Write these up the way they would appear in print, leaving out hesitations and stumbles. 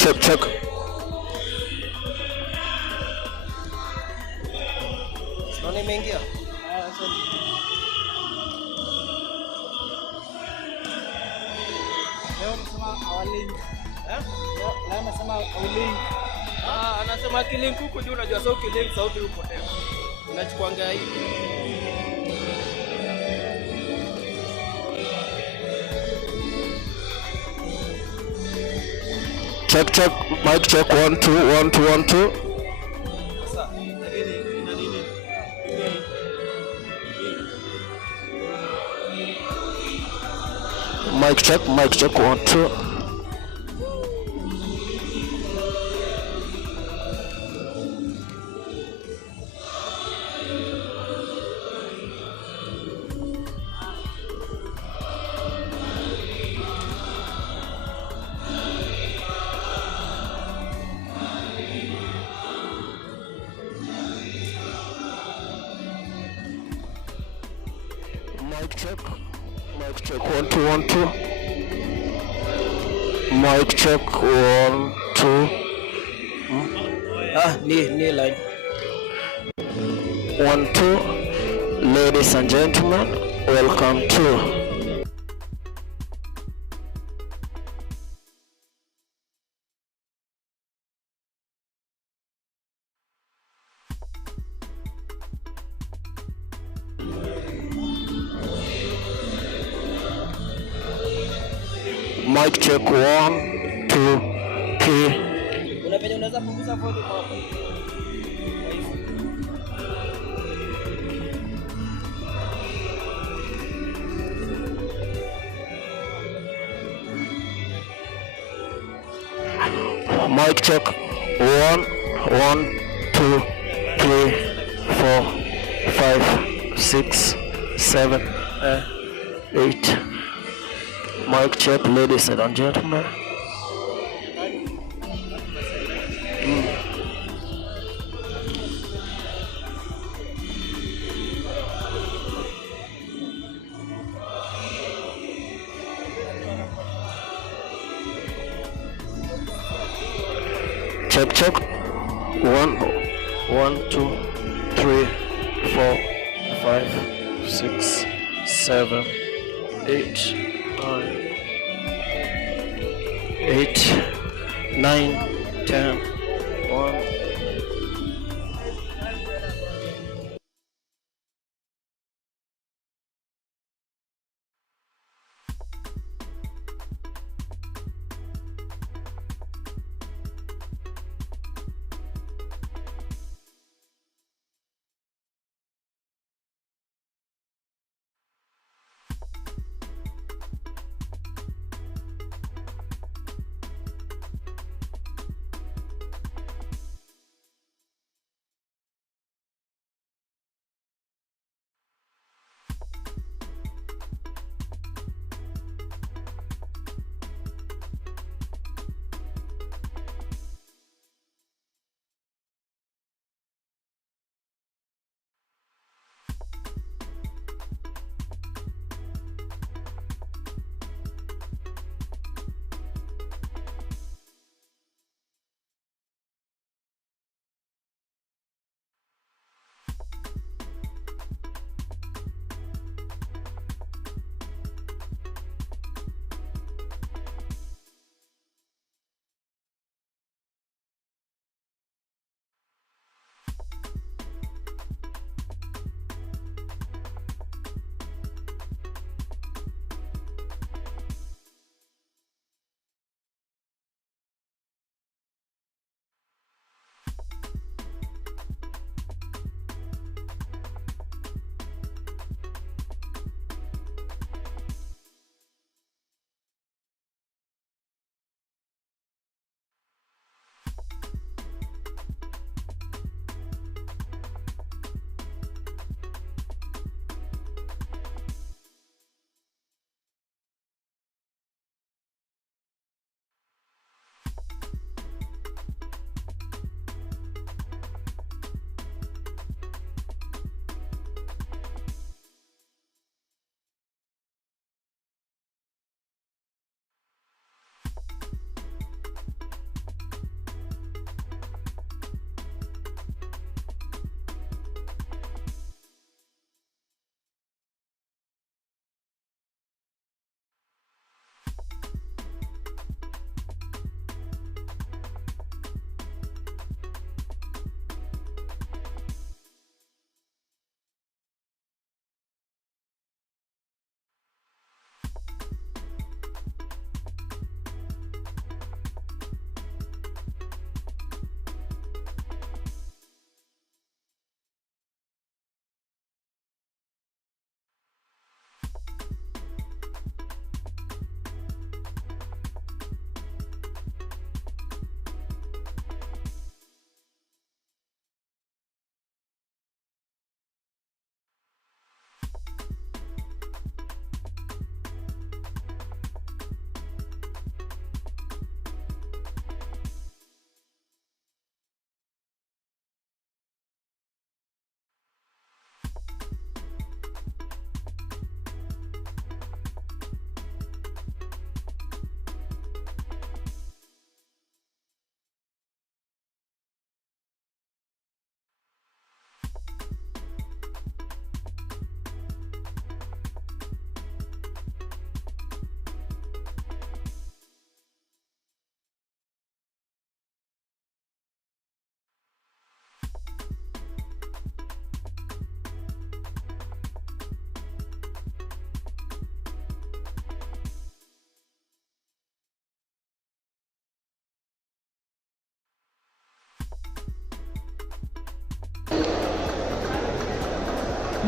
check. Naona imeingia. Leo anasema awalink. Leo anasema awalink. Anasema kilink huku juu, unajua sauti link sauti hupotea. Unachukuanga hivi. Check. Mic check 1 2 1 2 1 2. Sasa ina nini? Mic check 1 2. Mic check 1 2 1 2. Mic check 1 2. Ni line 1 2. Ladies and gentlemen, welcome to mic check 1 2 3. Unaweza punguza volume hapo. Mic check 1 1 2 3 4 5 6 7 8. Mic check, ladies and gentlemen. Check 1 1 2 3 4 5 6 7 8 9 10 1.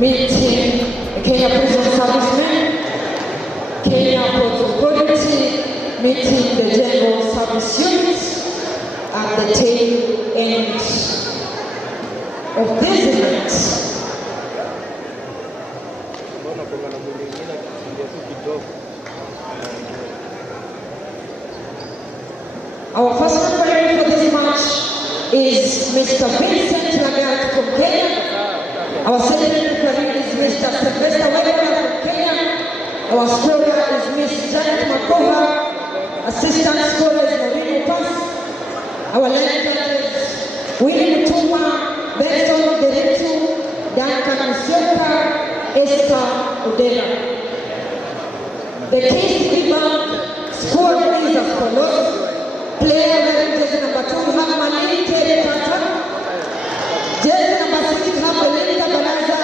meeting the Kenya Prison Servicemen, Kenya Port Authority, meeting the General Service Units at the tail end of this event. Our first referee for this match is Mr. Vincent Lagat from Kenya. Our second referee is Mr. Sylvester Webber from Kenya. Our scorer is Miss Janet Makoha. Assistant scorer is Maureen Pass. Our line judges, Willie Mutuma, Benson Deritu, Duncan Sioka, Esther Odela. The KCB Bank score is as follows. Player wearing jersey number 2, we have Malini Tere Tata. Jersey number 6, we have Belinda Balaza.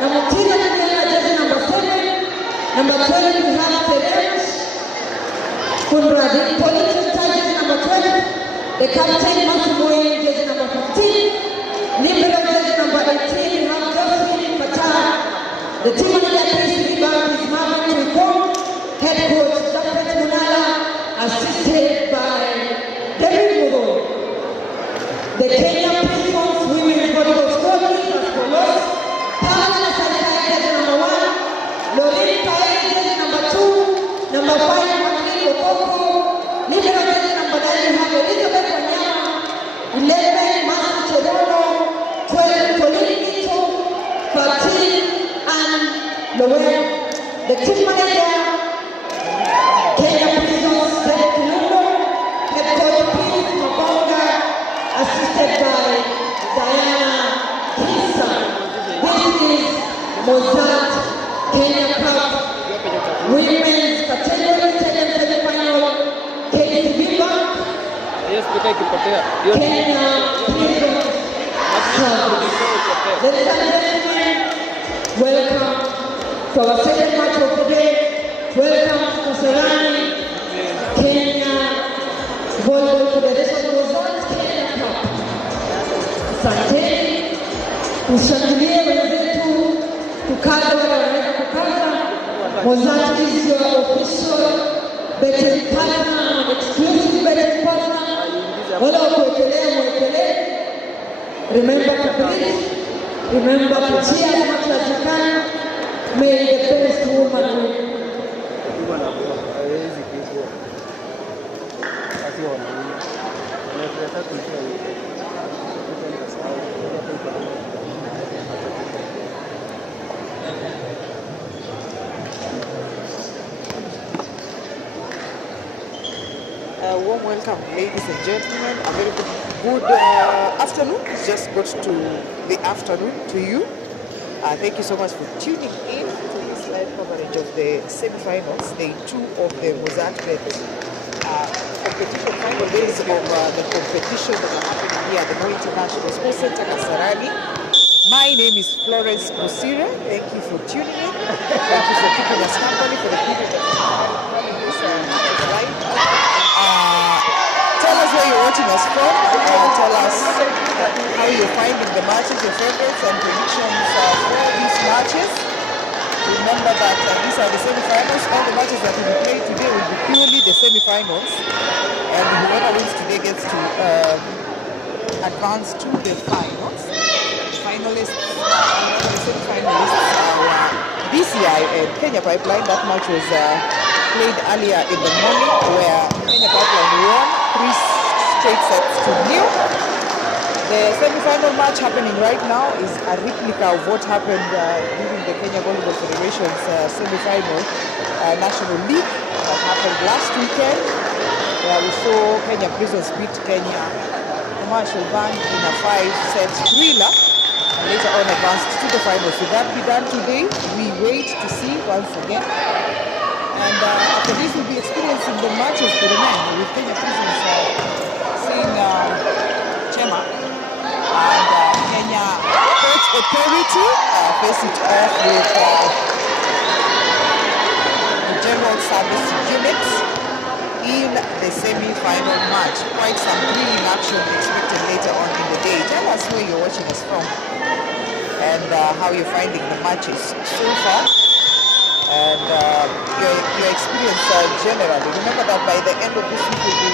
Namutina Kenya, jersey number 7. Number 12, we have Teresh Kunradi. Police jersey number 12. The captain, Masumoy, jersey number 15. Libero jersey number 18, we have Josephine Fatah. The team manager KCB Bank is Marvin Tuko. Head coach, Dr. Munala, assisted by David Mugo. The Kenya Prisons Women's Volleyball squad is as follows. Pamela Sarkai, jersey number 1. Lorraine Pae, jersey number 2. Number 5, Maklin Okoko. Libero jersey number 9, we have Elizabeth Wanyama. 11, Masu Chorono. 12, Colin Mito. 13, and Lowell. The team manager, Kenya Prisons, Zed Kilundo. Head coach, Prince Mabonga, assisted by Diana Kisa. This is Mozzart Kenya Cup Women's Category second semi-final. KCB Bank, Kenya Prisons Service. Ladies and gentlemen, welcome to our second match of the day. Welcome to Kasarani, Kenya Volleyball Federation Mozzart Kenya Cup. Asanteni, tushangilie wenzetu, tukaze wale wanaweza kukaza. Mozzart is your official betting partner, exclusive betting partner. Wale wakuekelea mwekelee. Remember to breathe, remember to cheer as much as you can. May the best woman win. Warm welcome, ladies and gentlemen. A very good afternoon. It's just got to the afternoon to you. Thank you so much for tuning in to this live coverage of the semi-finals, day 2 of the Mozzart competition, final days of the competition that are happening here at the Moi International Sports Center, Kasarani. My name is Florence Musira. Thank you for tuning in. Thank you for keeping us company for the people that are in this live. Tell us where you're watching us from. Tell us how you're finding the matches, your favorites, and predictions for these matches. Remember that these are the semi-finals. All the matches that will be played today will be purely the semi-finals. And whoever wins today gets to advance to the finals. Finalists, the semi-finalists are BCI and Kenya Pipeline. That match was played earlier in the morning where Kenya Pipeline won 3 straight sets to 0. The semi-final match happening right now is a replica of what happened during the Kenya Volleyball Federation's semi-final National League that happened last weekend, where we saw Kenya Prisons beat Kenya Commercial Bank in a 5-set thriller and later on advanced to the finals. Will that be done today? We wait to see once again. And after this, we'll be experiencing the matches for the men with Kenya Prisons seeing Chema and Kenya Port Authority face it off with the General Service Units in the semi-final match. Quite some thrilling action expected later on in the day. Tell us where you're watching us from. and how you're finding the matches so far, and your experience generally. Remember that by the end of this week we'll be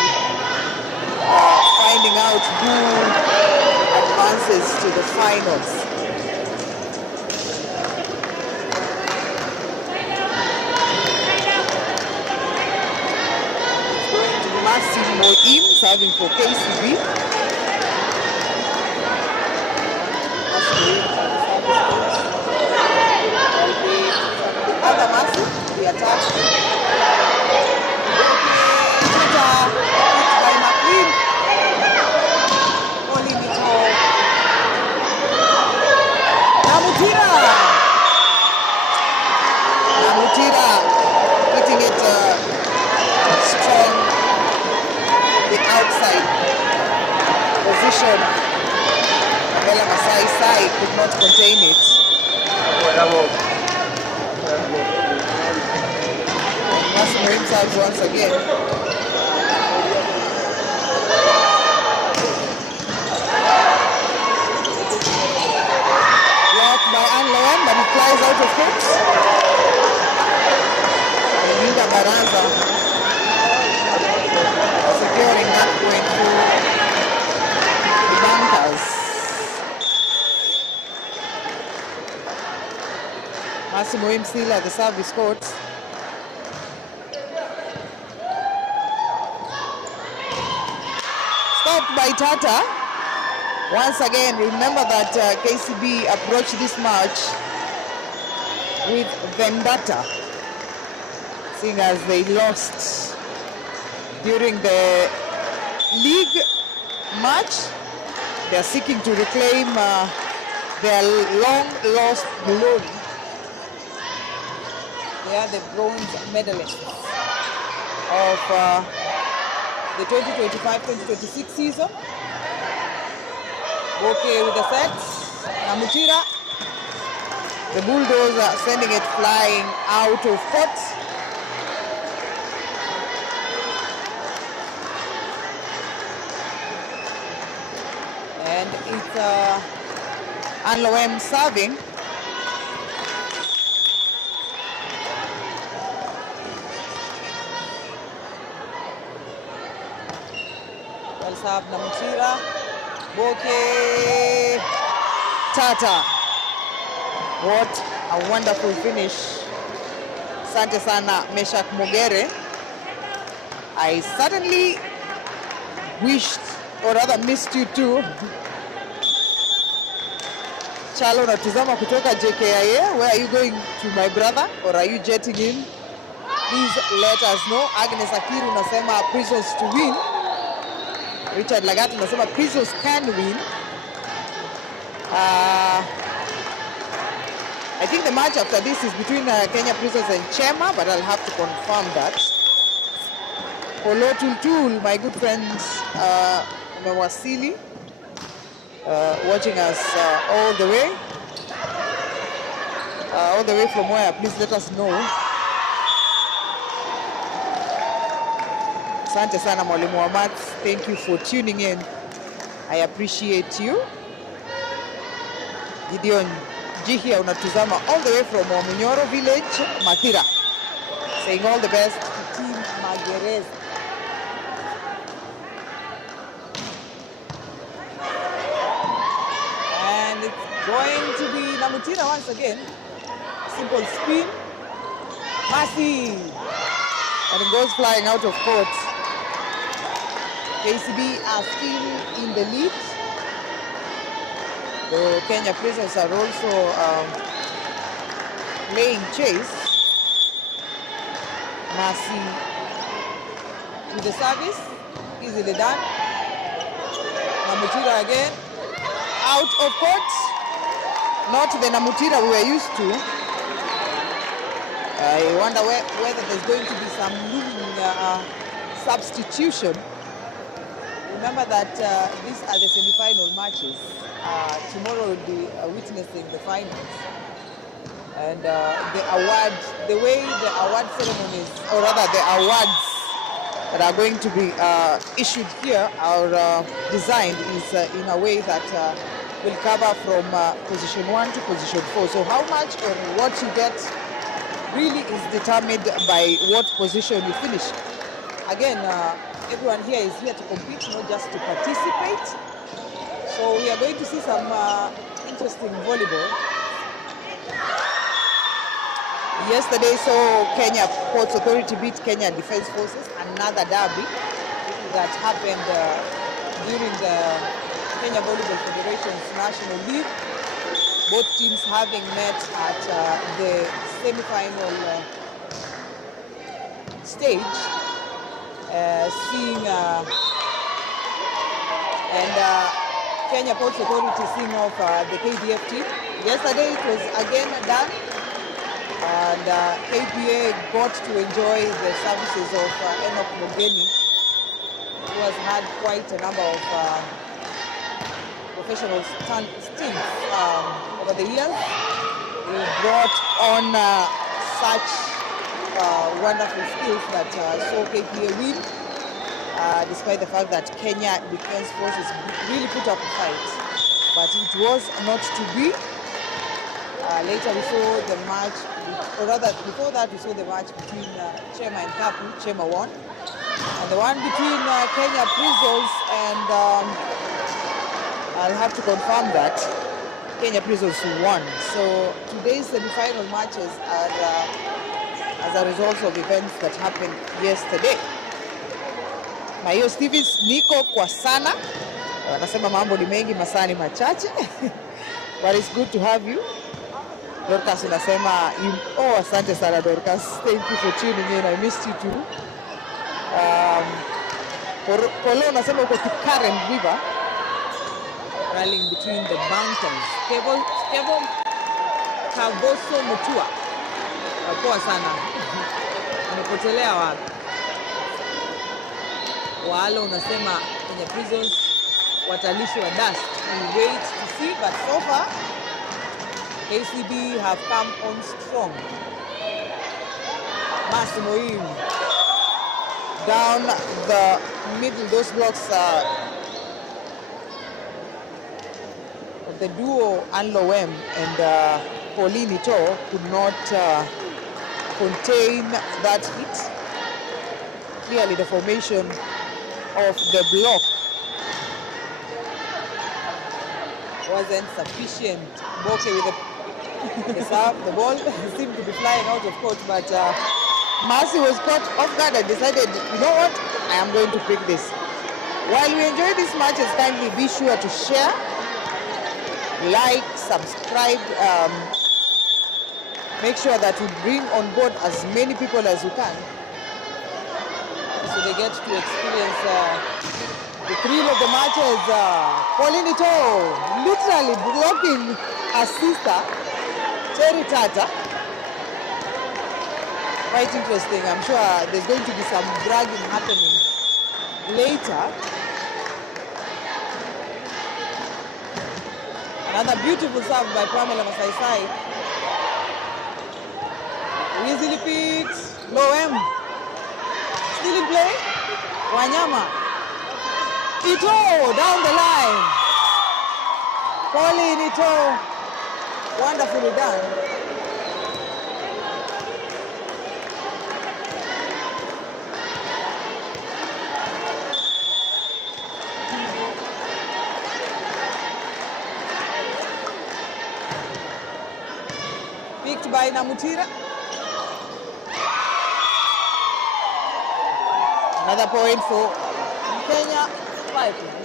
finding out who advances to the finals. Massimo Im serving for KCB. Other Massimo, the attack. Hit by McQueen. Calling it home. Namutira hitting it strong. The outside position. Abela Masai side could not contain it. Massimo himself once again. Blocked by Anloen, but it flies out of hooks. And Linda Baranza securing that point through the bunkers. Massimo Im still at the service court. Stopped by Tata. Once again, remember that KCB approached this match with vendetta, seeing as they lost during the league match. They are seeking to reclaim their long-lost glory. They are the bronze medalists of the 2025-2026 season. Okay with the sets. Namutira, the bulldozer sending it flying out of court. And it's Anloem serving. Well served Namutira. Boke Tata. What a wonderful finish. Asante sana Meshak Mogere. I certainly wished, or rather missed you too. Chalo natuzama kutoka JKIA. Where are you going to, my brother? Or are you jetting in? Please let us know. Agnes Akiru unasema Prisons to win. Richard Lagat unasema Prisons can win. I think the match after this is between Kenya Prisons and Chema, but I'll have to confirm that. Polo Tultul, my good friends, Umewasili, watching us all the way from where? Please let us know. Asante sana Mwalimu wa Maths. Thank you for tuning in. I appreciate you. Gideon Jihia unatuzama all the way from Munyoro village, Mathira. Saying all the best to Team Magereza. And it's going to be Namutira once again. Simple spin. Masi. And it goes flying out of court. KCB are still in the lead. The Kenya Prisons are also playing chase. Masi to the service, easily done. Namutira again, out of court. Not the Namutira we were used to. I wonder whether there's going to be some looming substitution. Remember that these are the semi-final matches. Tomorrow we'll be witnessing the finals. And the way the award ceremonies, or rather the awards that are going to be issued here are designed is in a way that will cover from position 1 to position 4. So how much or what you get really is determined by what position you finish. Again, everyone here is here to compete, not just to participate. So we are going to see some interesting volleyball. Yesterday, so Kenya Ports Authority beat Kenya Defence Forces, another derby that happened during the Kenya Volleyball Federation's National League. Both teams having met at the semi-final stage, Kenya Ports Authority seeing off the KDF team. Yesterday it was again done, and KPA got to enjoy the services of Enoch Mogeni, who has had quite a number of professional stints over the years. He brought on such wonderful skills that saw KPA win, despite the fact that Kenya Defence Forces really put up a fight. But it was not to be. Later we saw the match, or rather before that we saw the match between Chema and Kapu. Chema won. And the one between Kenya Prisons and I'll have to confirm that Kenya Prisons won. So today's semi-final matches are as a result of events that happened yesterday. Na hiyo Stevens, niko kwa sana. Wanasema mambo ni mengi, masaa ni machache. But it's good to have you. Dorcas unasema, oh asante sana Dorcas. Thank you for tuning in. I missed you too. Polo unasema uko Karen River, rallying between the mountains. Kevo Kaboso Mutua. Poa sana. Umepotelea wapi? Walo unasema Kenya Prisons watalishwa dust. We wait to see, but so far KCB have come on strong. Massimo in down the middle, those blocks of the duo Anlowem and Pauline Ito could not contain that hit. Clearly the formation of the block wasn't sufficient. Boke with the serve, the ball seemed to be flying out of court, but Mercy was caught off guard and decided, you know what, I am going to pick this. While we enjoy these matches, kindly be sure to share, like, subscribe, make sure that we bring on board as many people as we can, so they get to experience the thrill of the matches. Pauline Ito literally blocking her sister, Cherry Tata. Quite interesting. I'm sure there's going to be some dragging happening later. Another beautiful serve by Pamela Masaisai. Easily picked. Low M. Still in play. Wanyama. Ito down the line. Pauline Ito. Wonderfully done. Picked by Namutira. Another point for Kenya Pipeline.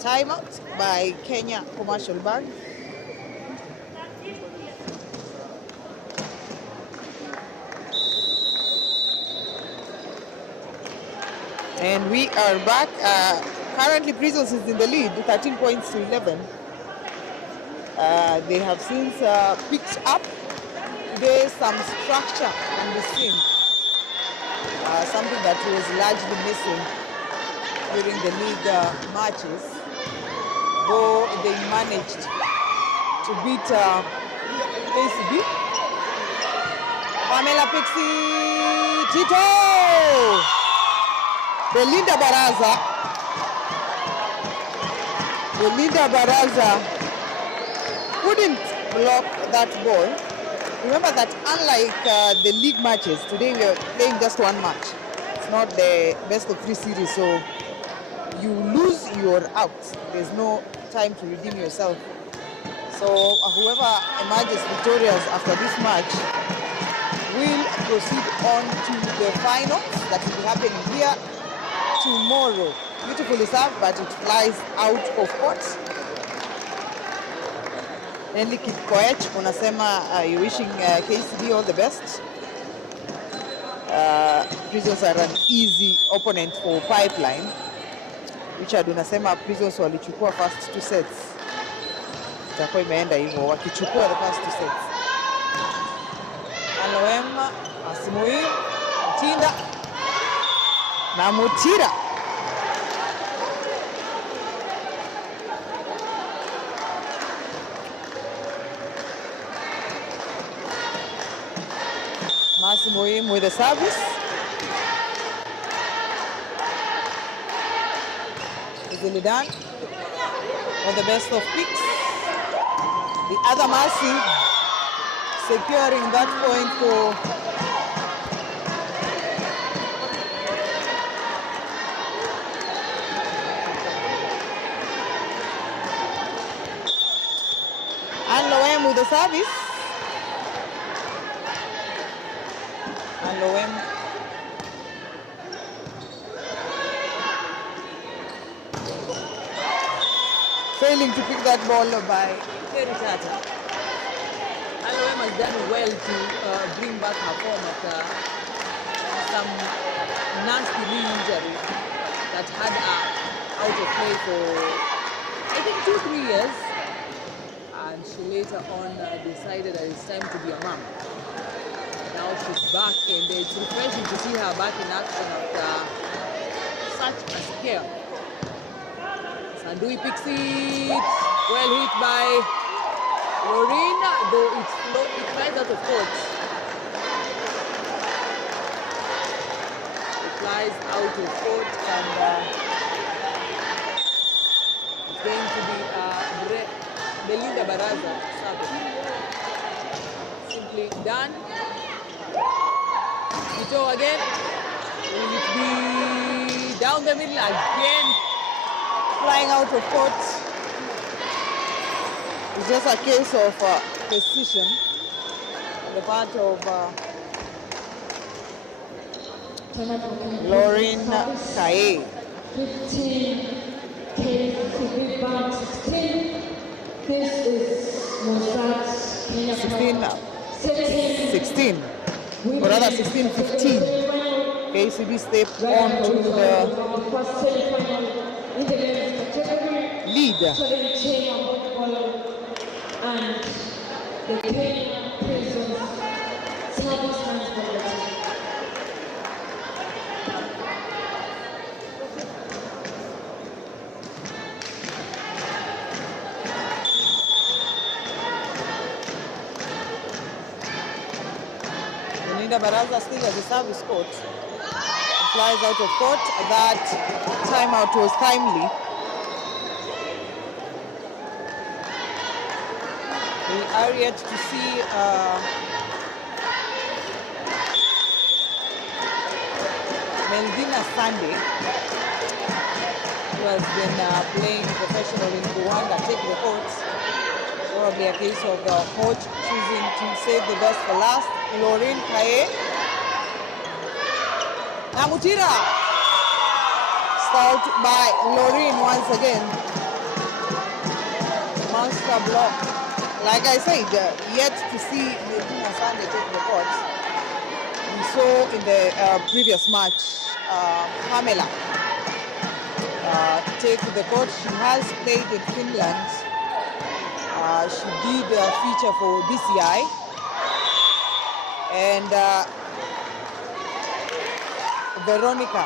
Timeout by Kenya Commercial Bank. And we are back. Currently, Prisons is in the lead, 13 points to 11. They have since picked up today some structure in the scene, something that was largely missing during the league matches, though they managed to beat KCB. Pamela Pixie Tito! Belinda Baraza couldn't block that ball. Remember that unlike the league matches, today we are playing just one match. It's not the best of 3 series, so you lose, you're out. There's no time to redeem yourself. So whoever emerges victorious after this match will proceed on to the finals that will be happening here tomorrow. Beautifully served, but it flies out of court. Henry Kipkoech unasema you're wishing KCB all the best. Prisons are an easy opponent for Pipeline. Richard unasema Prisons walichukua first 2 sets. Itakuwa imeenda hivyo wakichukua the first 2 sets. Aloema, Asimui, Tinda na Mutira. Moim with the service. Easily done. All the best of picks. The other Mercy securing that point for Anloem with the service. Loem failing to pick that ball by Terry Tata. Loem has done well to bring back her form after some nasty knee injury that had her out of play for I think 2-3 years, and she later on decided that it's time to be a mom. Now she's back, and it's refreshing to see her back in action after such a scare. Sandui picks it, well hit by Lorena, though it flies out of court. It flies out of court, and it's going to be Belinda Baraza serving. Simply done. Ito again, will it be down the middle again, flying out of court? It's just a case of precision on the part of Lauren Kaye. 15, KCB Bank 16. This is Mozzart, Kenya 16. Or rather 16-15. KCB step on to the lead. And the Kenya Prisons service transport. Baraza still has a service court. Flies out of court. That timeout was timely. We are yet to see Melvina Sunday, who has been playing professional in Rwanda, take the court. Probably a case of the coach choosing to save the best for last. Lauren Kaye. Namutira. Start by Lauren once again. Master block. Like I said, yet to see Melvina Sunday take the court. We saw in the previous match, Pamela take the court. She has played in Finland. She did a feature for BCI, and Veronica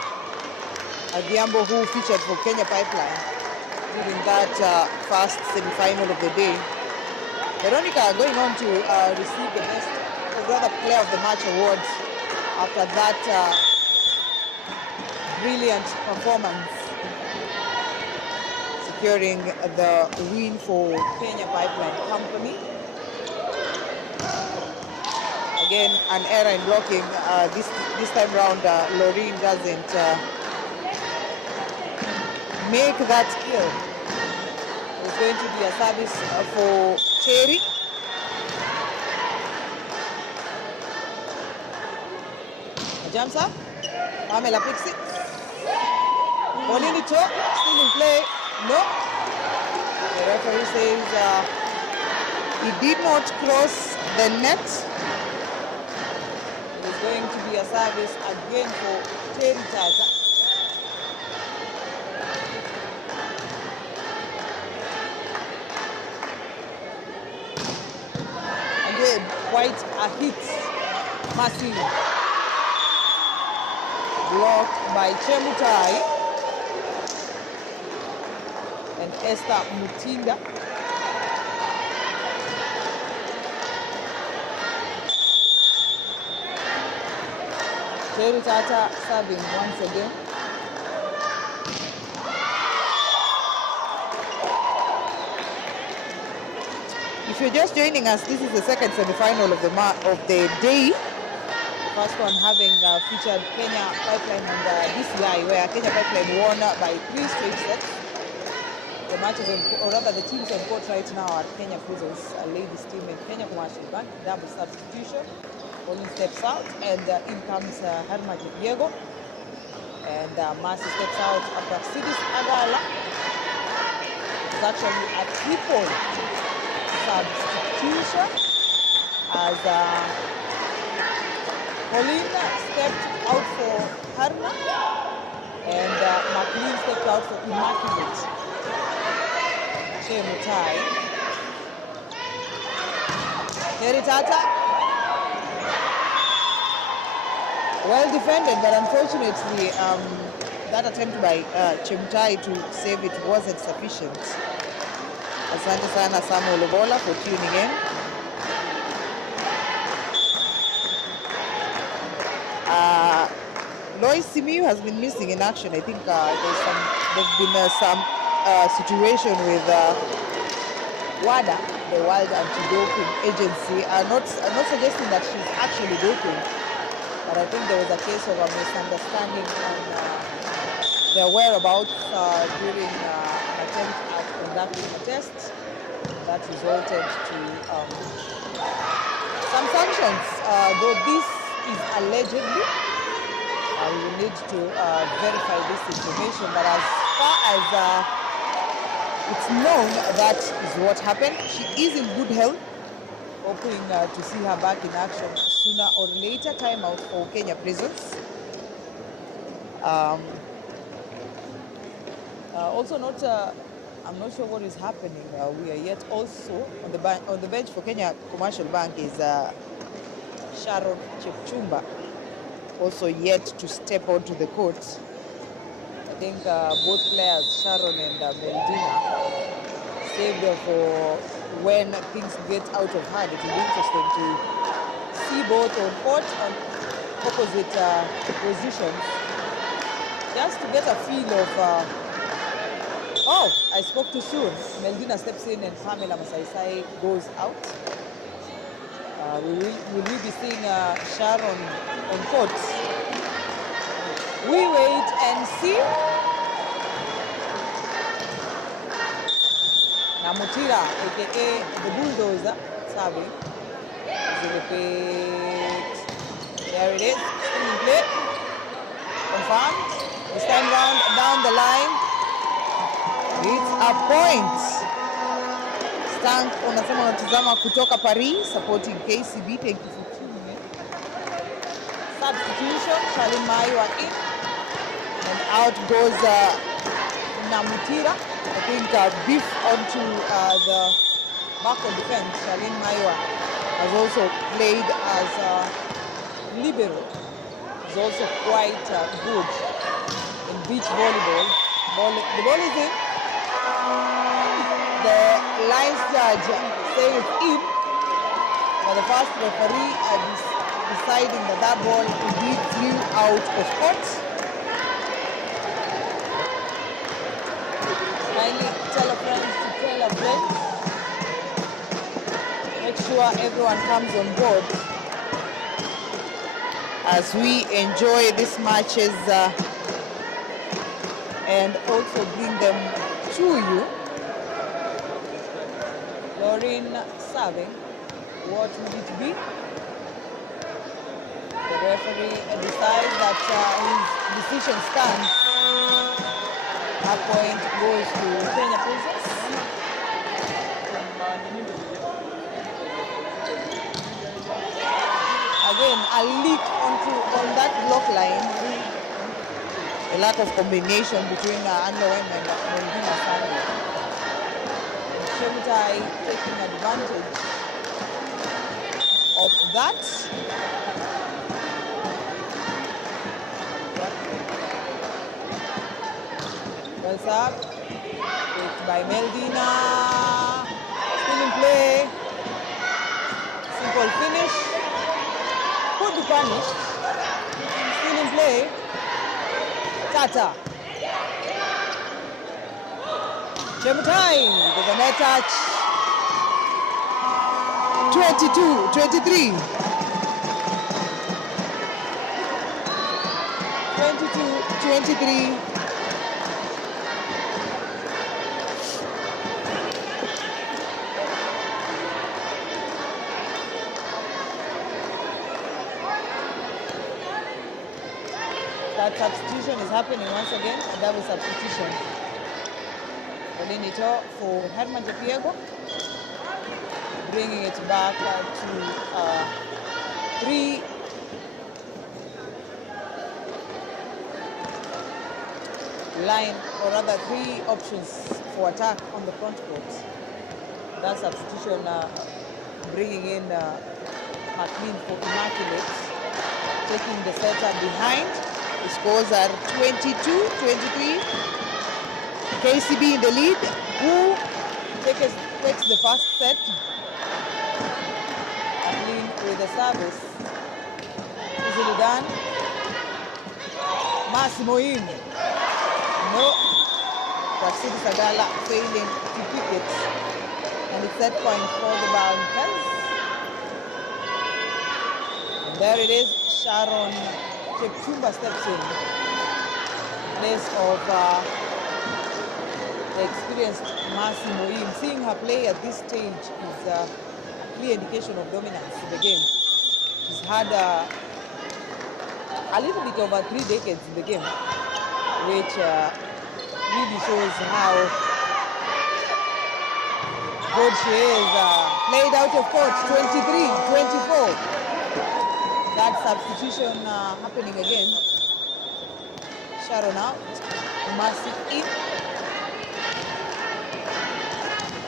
Adhiambo, who featured for Kenya Pipeline during that first semi-final of the day. Veronica going on to receive the best, or rather player of the match award after that brilliant performance, securing the win for Kenya Pipeline Company. Again, an error in blocking. This time round, Laureen doesn't make that kill. It's going to be a service for Cherry. Jumps up. Pamela picks it. Molinito still in play. No. The referee says he did not cross the net. It's going to be a service again for Terry Tata. Again, quite a hit. Massive. Blocked by Chemutai and Esther Mutinda. Terry Tata serving once again. If you're just joining us, this is the second semi-final of the day. First one having featured Kenya Pipeline and DCI, where Kenya Pipeline won by 3 straight sets. The matches on, or rather the teams on court right now are Kenya Prisons, ladies team, and Kenya Commercial Bank. Double substitution. Pauline steps out, and in comes Herma Diego. And Mercy steps out after Sidis Agala. It's actually a triple substitution as Pauline stepped out for Herma, and McLean stepped out for Immaculate Chemutai. Terry Tata. Well defended, but unfortunately, that attempt by Chemutai to save it wasn't sufficient. Asante sana Samuel Obola for tuning in. Lois Simiyu has been missing in action. I think there's been some situation with WADA, the World Anti-Doping Agency. I'm not suggesting that she's actually doping, but I think there was a case of a misunderstanding on their whereabouts during an attempt at conducting a test that resulted to some sanctions. Though this is allegedly, we will need to verify this information, but as far as it's known, that is what happened. She is in good health, hoping to see her back in action sooner or later. Timeout for Kenya Prisons. Also I'm not sure what is happening. We are yet also on the bench for Kenya Commercial Bank is Sharon Chepchumba, also yet to step onto the court. I think both players, Sharon and Meldina, saved for when things get out of hand. It will be interesting to see both on court on opposite positions, just to get a feel of oh, I spoke too soon. Meldina steps in and Pamela Masaisai goes out. Will we be seeing Sharon on court? We wait and see. Namutira, aka the bulldozer, serving. There it is. Still in play. Confirmed. This time round down the line. It's a point. Stank unasema unatazama kutoka Paris, supporting KCB. Thank you for tuning in. Substitution, Shalim Maiwa in. And out goes Namutira. I think beef onto the back of defense. Shalim Maiwa has also played as libero. Is also quite good. in beach volleyball. The ball is in. The lines judge says it's in, but the first referee deciding that that ball indeed flew out of court. Kindly tell a friend to tell a friend. Make sure everyone comes on board as we enjoy these matches and also bring them to you. Lauren serving. What would it be? The referee decides that his decision stands. A point goes to Kenya Princess. Again, a leak on that block line. A lack of combination between Anlo and Melvina Sandi. Shemutai taking advantage of that. Well up, picked by Meldina. Still in play. Simple finish. Could be punished. Still in play. Tata. Chemutai with a net touch. 22-23. 22-23. That substitution is happening once again, a double substitution. Coordinator for Herman Japiego, bringing it back to 3 line, or rather 3 options for attack on the front court. That substitution bringing in McLean for Immaculate, taking the setter behind. The scores are 22-23. KCB in the lead. Who takes the first set? McLean with the service. Easily done. Massimo in. No. Rashid Sagala failing to pick it. And it's set point for the Bankers. And there it is. Sharon Chepchumba steps in place of the experienced Mercy Moim. Seeing her play at this stage is a clear indication of dominance in the game. She's had a little bit over 3 decades in the game, which really shows how good she is. Played out of court, 23-24. That substitution happening again. Sharon out, Mercy in.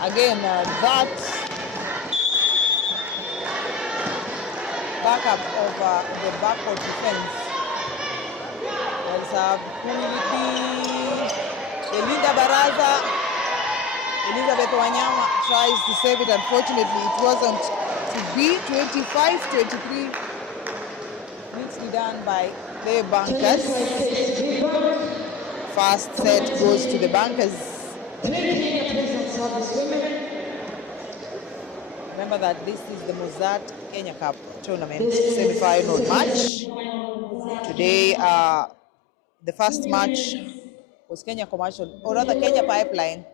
Again, that backup of the backcourt defense. There's who will it be? Elinda Baraza. Elizabeth Wanyama tries to save it. Unfortunately, it wasn't to be. 25-23. Neatly done by the Bankers. First set goes to the Bankers. Remember that this is the Mozzart Kenya Cup tournament semi-final match. Today, the first match was Kenya Commercial, or rather Kenya Pipeline,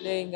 playing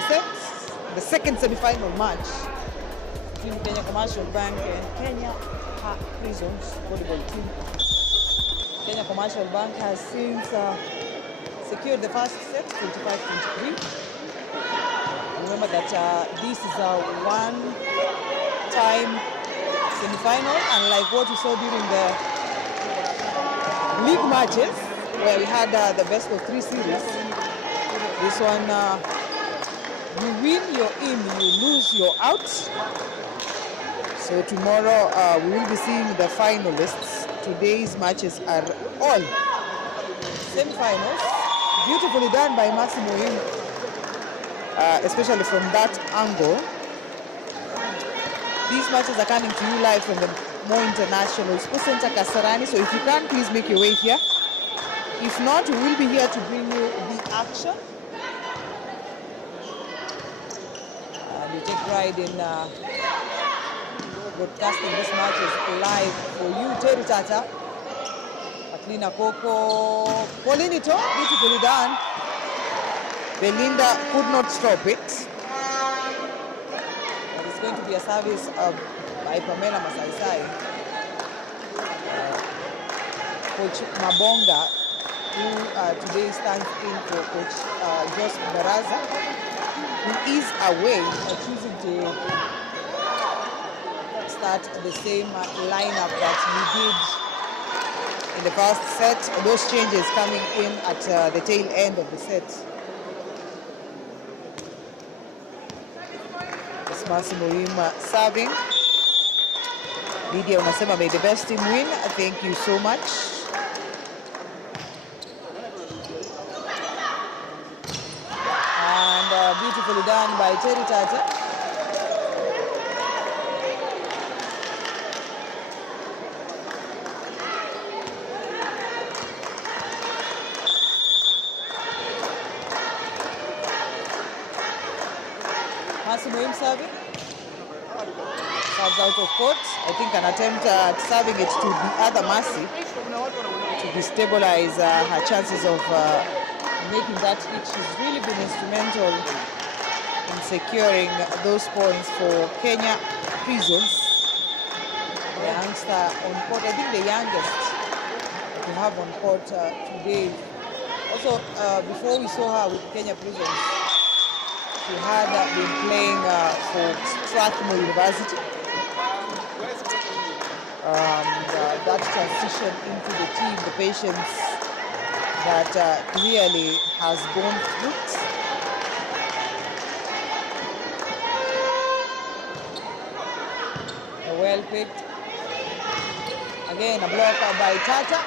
Sets, the second semi-final match between Kenya Commercial Bank and Kenya Prisons volleyball team. Kenya Commercial Bank has since secured the first set, 25-23. Remember that this is a one-time semi-final, unlike what we saw during the league matches, where we had the best of 3 series. This one, you win, you're in, you lose, you're out. So tomorrow we will be seeing the finalists. Today's matches are all semi-finals. Beautifully done by Massimo Im, especially from that angle. These matches are coming to you live from the More International Sports Center Kasarani. So if you can, please make your way here. If not, we will be here to bring you the action. We take pride in broadcasting these matches live for you. Terry Tata, Katlina Coco, Paulinito, beautifully done. Belinda could not stop it. But it's going to be a service by Pamela Masaisai. Coach Mabonga, who today stands in for Coach Jos Baraza, who is away, choosing to start the same lineup that he did in the first set. Those changes coming in at the tail end of the set. It's Massimo Im serving. Lydia unasema may the best team win. Thank you so much. Beautifully done by Terry Tata. Massimo Im serving. Serves out of court. I think an attempt at serving it to the other Mercy to destabilize her chances of making that hit. She's really been instrumental in securing those points for Kenya Prisons. The youngster on court, I think the youngest to have on court today. Also, before we saw her with Kenya Prisons, she had been playing for Strathmore University. That transition into the team, the patience that clearly has borne fruit. Well picked. Again, a blocker by Tata.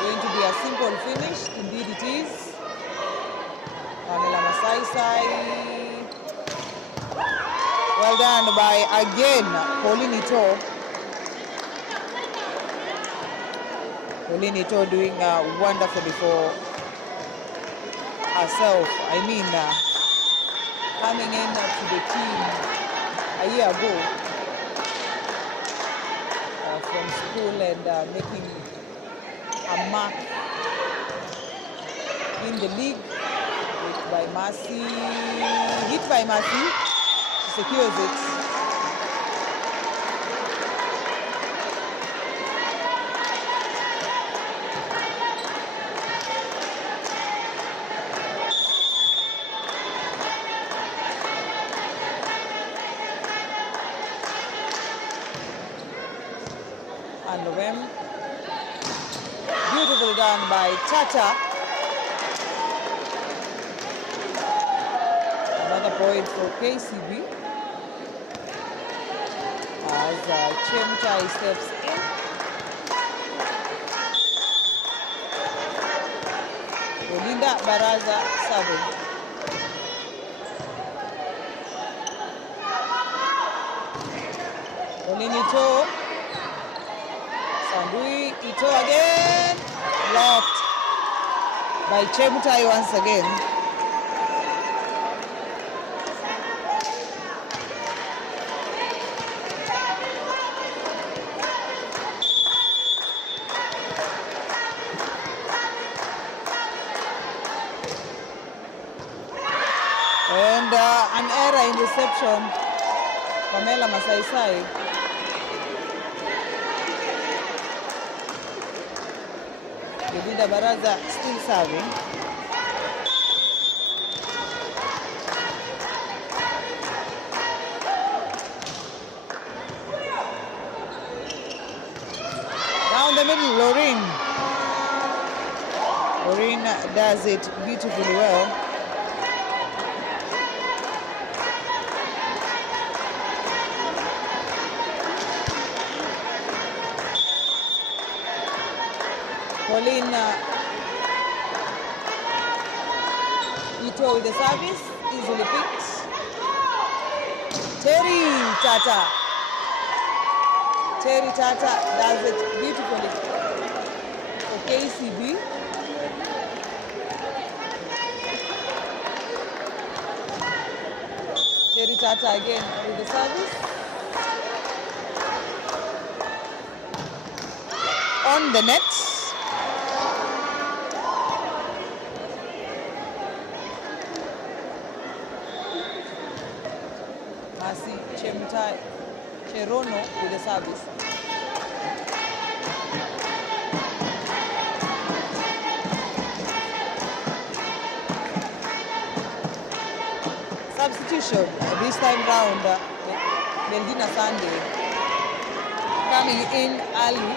Going to be a simple finish. Indeed it is. Pamela Masaisai. Well done by, again, Paulinito. Paulinito doing wonderfully for herself. I mean, coming in to the team a year ago from school and making a mark in the league. Hit by Mercy. She secures it. And the rim. Beautifully done by Tata. Another point for KCB as Chemchai steps in. Belinda Baraza serving. Paulinito. Sandui Ito again. Blocked by Chemchai once again. And an error in reception. Pamela Masaisai. Yedida Baraza still serving. Down the middle, Lorraine. Lorraine does it beautifully well. Pauline Ito with the service, easily picked. Terry Tata. Terry Tata does it beautifully for KCB. Terry Tata again with the service. On the net. Cherono with the service. Substitution this time round. Meldina Sande coming in early.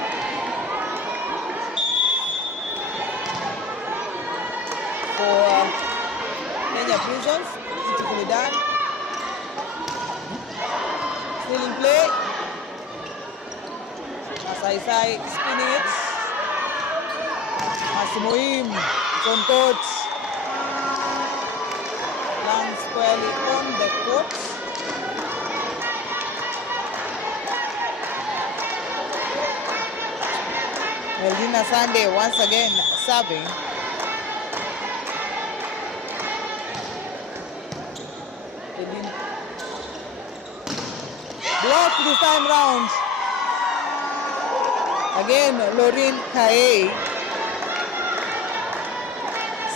For Kenya Prisons, beautifully done. Still in play. Masaisai spinning it. Masimoim, it's on court. Lands squarely on the court. Meldina Sande once again serving. Block this time round. Again, Lorraine Kaye,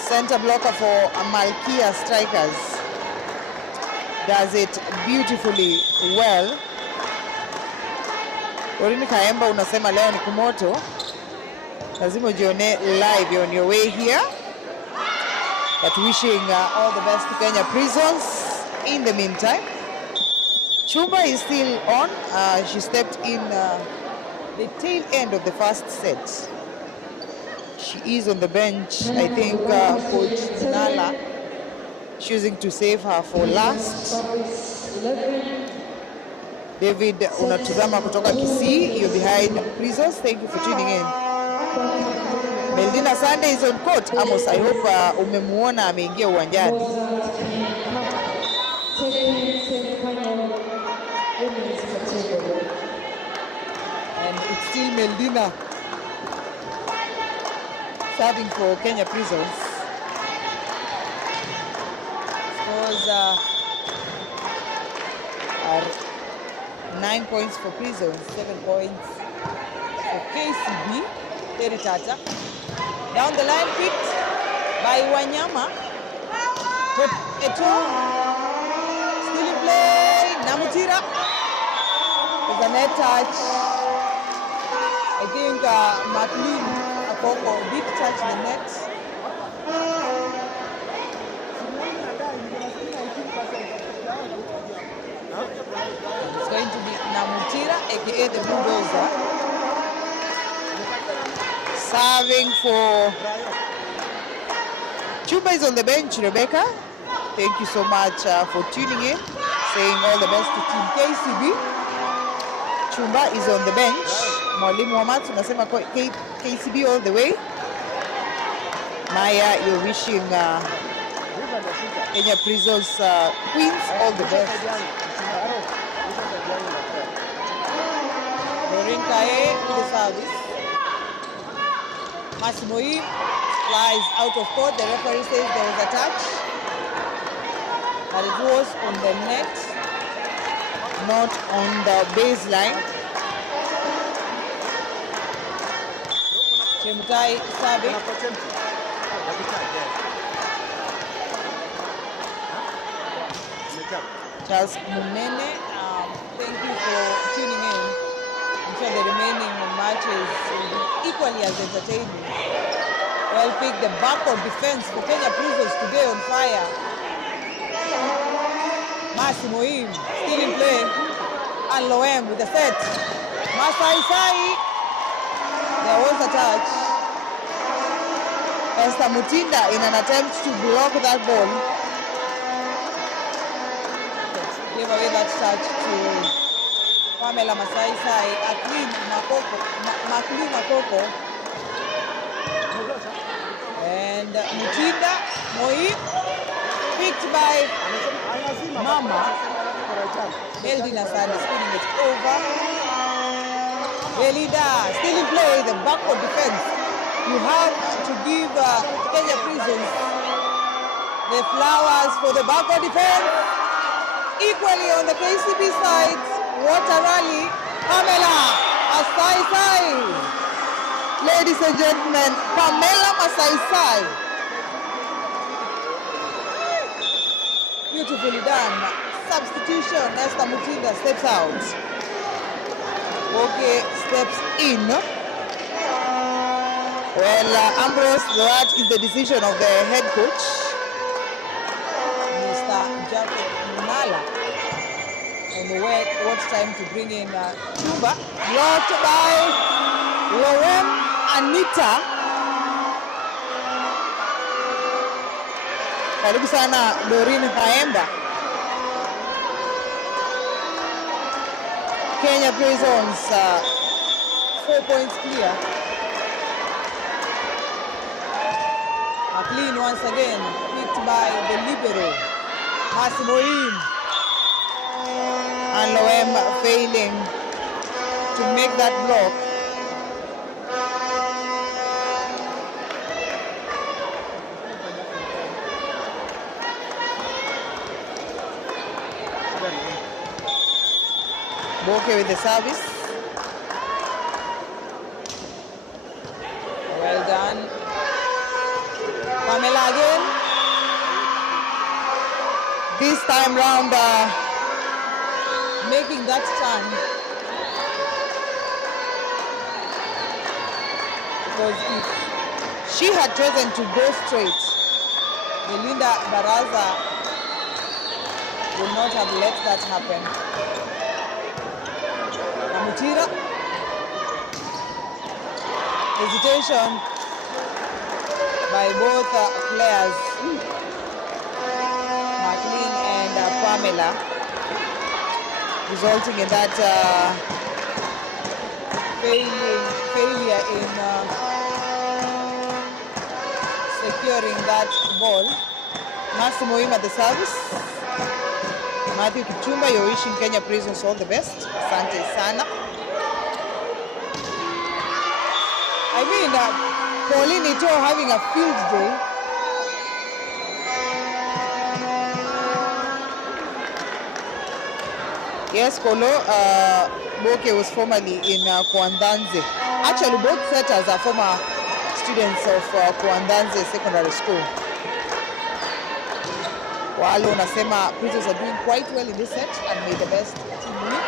center blocker for Malkia Strikers, does it beautifully well. Lorraine Kaemba, unasema leo ni kumoto. Lazima ujione live on your way here. But wishing all the best to Kenya Prisons in the meantime. Chumba is still on. She stepped in the tail end of the first set. She is on the bench. I think Coach Nala choosing to save her for last. David unatuzama kutoka Kisii, you're behind Prisons. Thank you for tuning in. Meldina Sande is on court. Amos, I hope umemuona ameingia uwanjani. And it's still Meldina serving for Kenya Prisons. Scores are 9 points for Prisons, 7 points for KCB. Terry Tata. Down the line, picked by Wanyama. Still in play. Namutira. There's a net touch. I think McLean Akoko did touch the net. It's going to be Namutira, aka the bulldozer, serving for Chuba is on the bench. Rebecca, thank you so much for tuning in. Saying all the best to Team KCB. Chumba is on the bench. Mwalimu wa Mats unasema KCB all the way. Maya, you're wishing Kenya Prisons Queens all the best. Lorraine Kaye to the service. Masimoim flies out of court. The referee says there was a touch, but it was on the net, not on the baseline. Chemutai serving. Charles Munene, thank you for tuning in. I'm sure the remaining matches will be equally as entertaining. Well picked, the backward defense for Kenya Prisons today on fire. Moim still in play. And Loem with the set. Masai Sai. There was a touch. Esther Mutinda in an attempt to block that ball. Gave away that touch to Pamela Masai Sai. Aklin Makoko. And Mutinda, Moim, picked by Mama. Eldina Sadi spinning it over. Belida still in play, the backward defense. You have to give Kenya Prisons the flowers for the backward defense. Equally on the KCB side, what a rally. Pamela Masai Sai. Ladies and gentlemen, Pamela Masai Sai. Beautifully done. Substitution, Esther Mutinda steps out. Okay, steps in. Well, Ambrose, that is the decision of the head coach, Mr. Jacob Munala, on what time to bring in Chuba. Blocked by Lorem Anita. Karibu sana Doreen Haemba. Kenya Prisons 4 points clear. McLean once again picked by the libero Moim. And Loem failing to make that block. Boke with the service. Well done. Pamela again. This time round, making that turn. Because if she had chosen to go straight, Belinda Baraza would not have let that happen. Mutira. Hesitation by both players, McLean and Pamela, resulting in that failure in securing that ball. Moim at the service. Matthew Kitumba, you're wishing Kenya Prisons all the best. Asante sana. I mean, Pauline Ito having a field day. Yes, Kolo, Boke was formerly in Kwandanze. Actually, both setters are former students of Kwandanze Secondary School. Walo unasema Prisons are doing quite well in this set and may the best team win.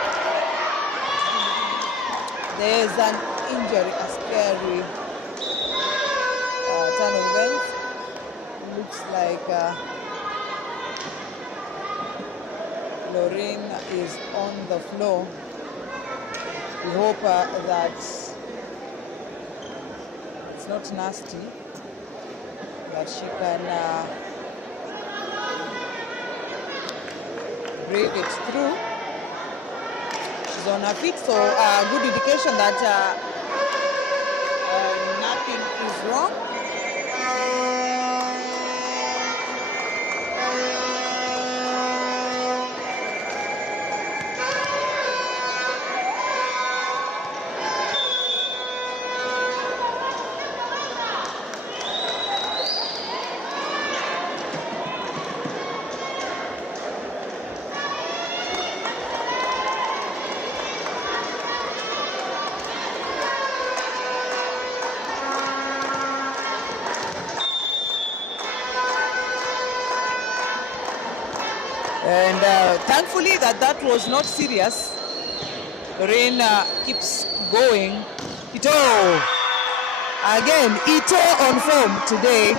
There's an injury, a scary turn of events. Looks like Lorraine is on the floor. We hope that it's not nasty, that she can break it through. She's on her feet, so a good indication that nothing is wrong. And thankfully that was not serious. The rain keeps going. Ito. Again, Ito on form today.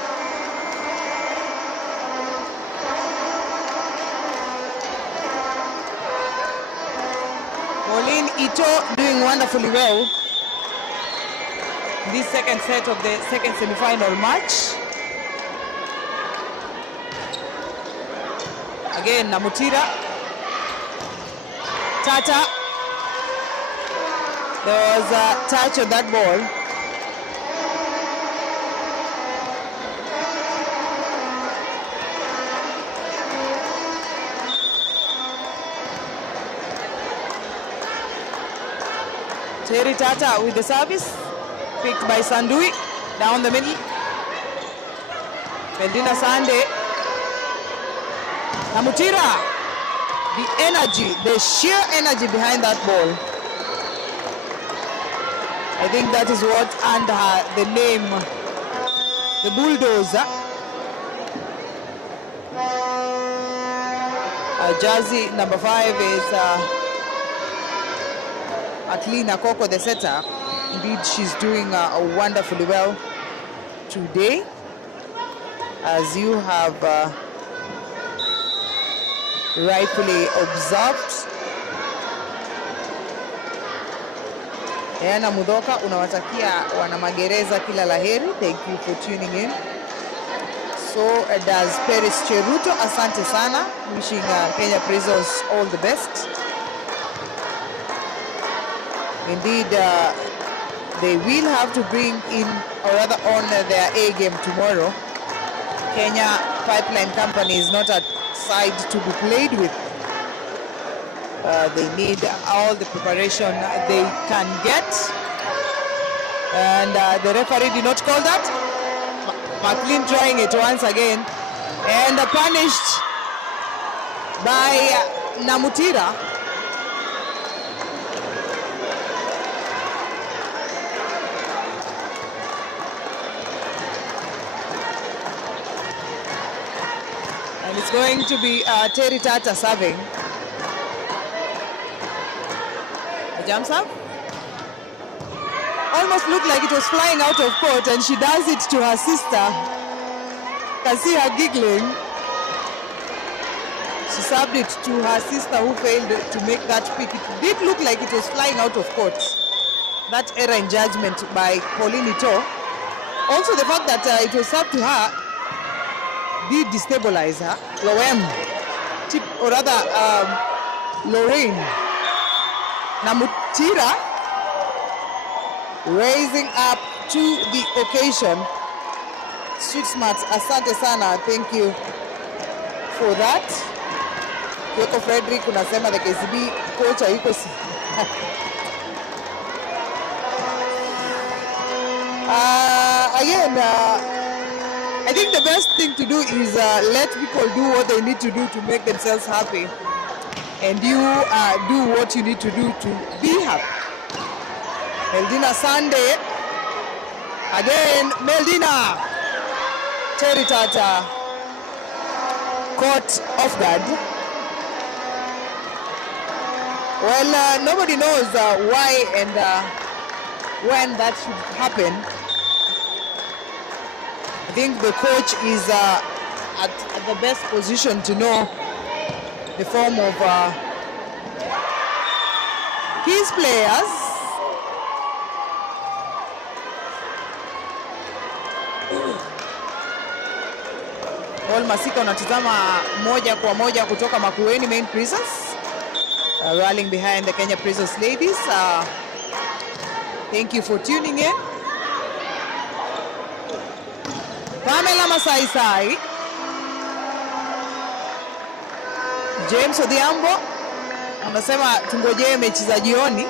Pauline Ito doing wonderfully well. This second set of the second semi-final match. Again, Namutira. Tata. There was a touch on that ball. Terry Tata with the service. Picked by Sandui. Down the middle. Meldina Sande. Namutira. The energy, the sheer energy behind that ball. I think that is what earned her the name, the bulldozer. Jersey number 5 is Atlina Koko, the setter. Indeed, she's doing wonderfully well today, as you have rightfully observed. Diana Mudoka, unawatakia wana magereza kila laheri. Thank you for tuning in. So does Paris Cheruto. Asante sana. Wishing Kenya Prisons all the best. Indeed, they will have to bring in, or rather on their A game tomorrow. Kenya Pipeline Company is not a side to be played with. They need all the preparation they can get. And the referee did not call that. McLean trying it once again. And punished by Namutira. And it's going to be Terry Tata serving. Jumps up. Almost looked like it was flying out of court, and she does it to her sister. Can see her giggling. She served it to her sister, who failed to make that pick. It did look like it was flying out of court. That error in judgment by Pauline Ito. Also the fact that it was served to her did destabilize her. Or rather, Lorraine. Namutira raising up to the occasion. Street Smart, asante sana, thank you for that. Yoko Frederick unasema the KCB coach hayuko again, I think the best thing to do is let people do what they need to do to make themselves happy. And you do what you need to do to be happy. Meldina Sande. Again, Meldina. Terry Tata caught off guard. Well, nobody knows why and when that should happen. I think the coach is at the best position to know the form of his players. Paul Masika unatizama moja kwa moja kutoka Makueni Main Prisons, rallying behind the Kenya Prisons ladies. Thank you for tuning in. Pamela Masaisai, James Odhiambo anasema tungojee mechi za jioni,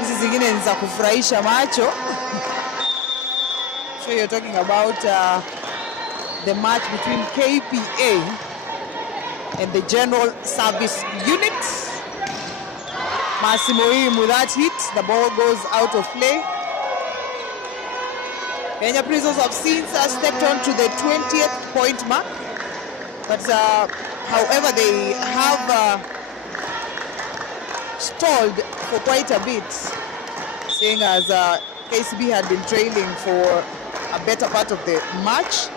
hizi zingine ni za kufurahisha macho. So you're talking about the match between KPA and the General Service Unit. Massimo Imu, that hit, the ball goes out of play. Kenya Prisons have since stepped on to the 20th point mark, but However, they have stalled for quite a bit, seeing as KCB had been trailing for a better part of the match,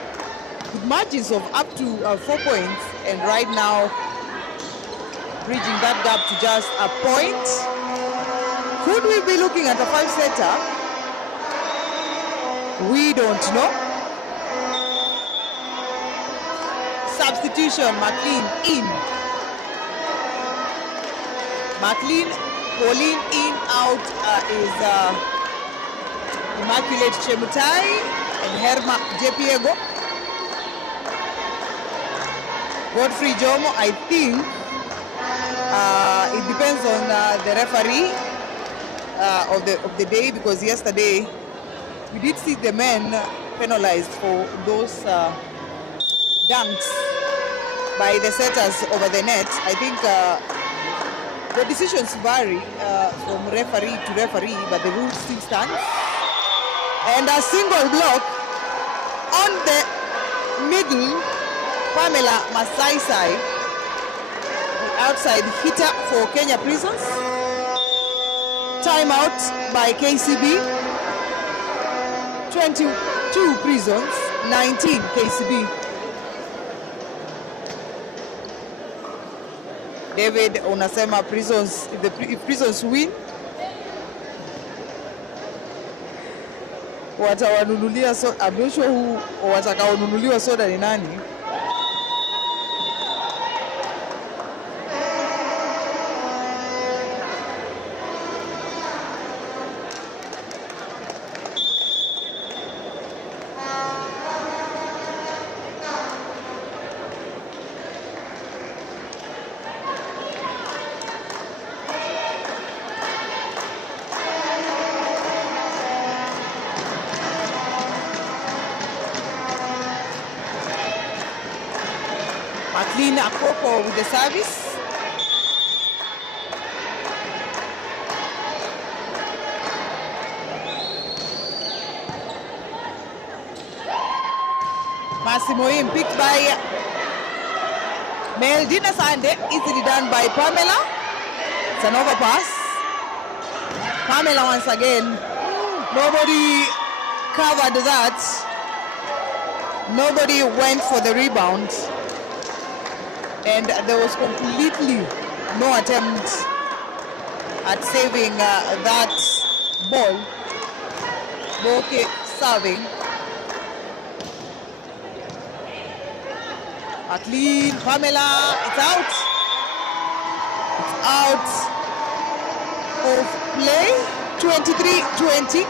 with margins of up to 4 points, and right now bridging that gap to just a point. Could we be looking at a 5-setter? We don't know. Substitution, McLean in. McLean, Pauline in, out is Immaculate Chemutai and Herma Jepiego. Godfrey Jomo, I think it depends on the referee of the day, because yesterday we did see the men penalized for those dunks by the setters over the net. I think the decisions vary from referee to referee, but the rule still stands. And a single block on the middle, Pamela Masaisai, the outside hitter for Kenya Prisons. Timeout by KCB. 22 Prisons, 19 KCB. David, unasema Prisons, if Prisons win, watawanunulia soda. I'm not sure who watakaonunuliwa soda ni nani. McLean Akoko with the service. Massimo in picked by Meldina Sande, easily done by Pamela. It's an overpass. Pamela once again. Nobody covered that. Nobody went for the rebound. And there was completely no attempt at saving that ball. Boke serving. McLean, Pamela, it's out. It's out of play. 23-20.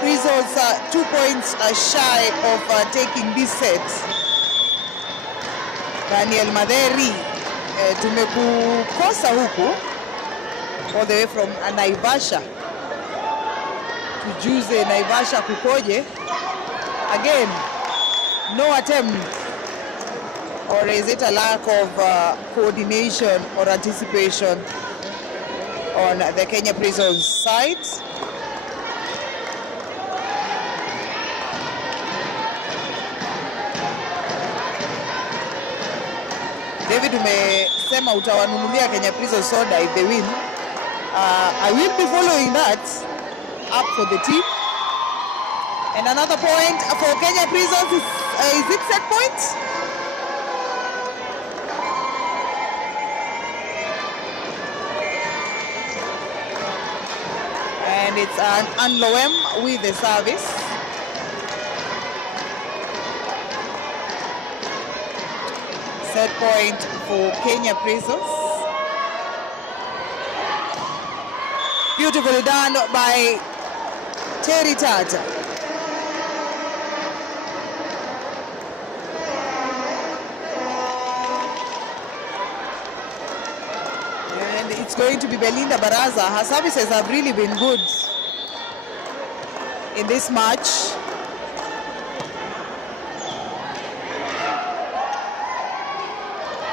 Prisons 2 points shy of taking this set. Daniel Maderi, tumekukosa huku all the way from Naivasha. Tujuze Naivasha kukoje. Again, no attempt, or is it a lack of coordination or anticipation on the Kenya Prisons side? David, umesema utawanunulia Kenya Prisons soda if they win. I will be following that up for the team. And another point for Kenya Prisons is it set point? And it's an Anloem with the service. Set point for Kenya Prisons. Beautifully done by Terry Tata. And it's going to be Belinda Baraza. Her services have really been good in this match.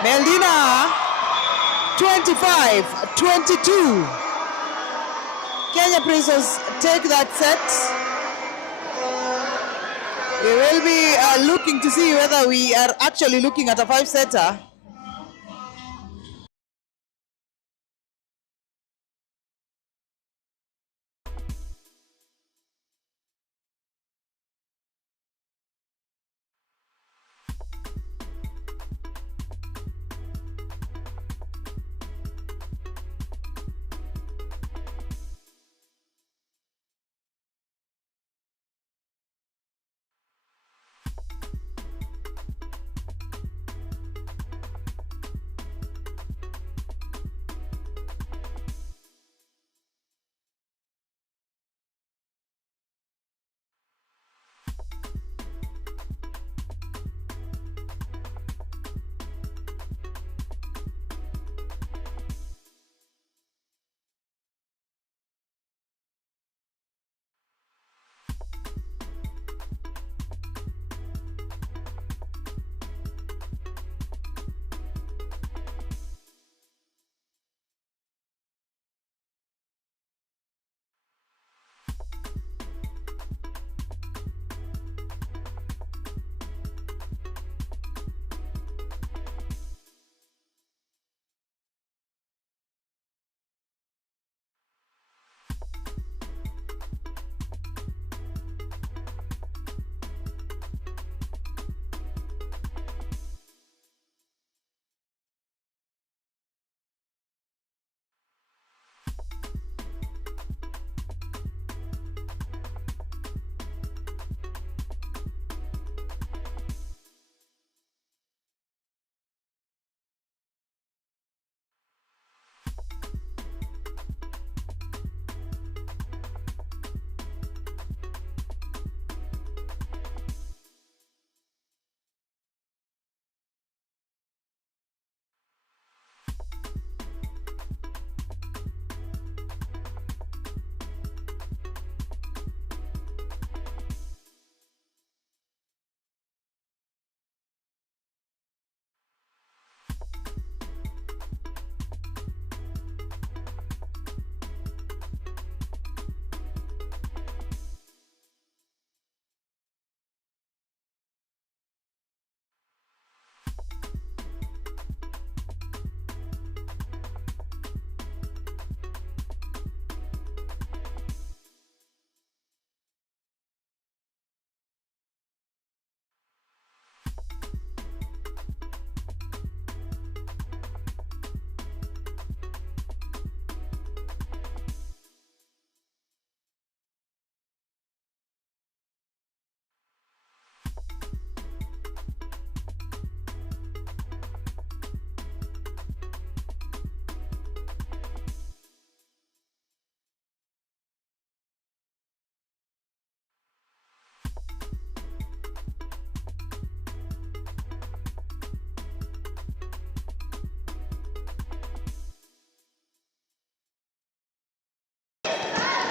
Meldina, 25-22. Kenya Prisons take that set. They will be looking checking to see whether we are actually looking at a 5-setter.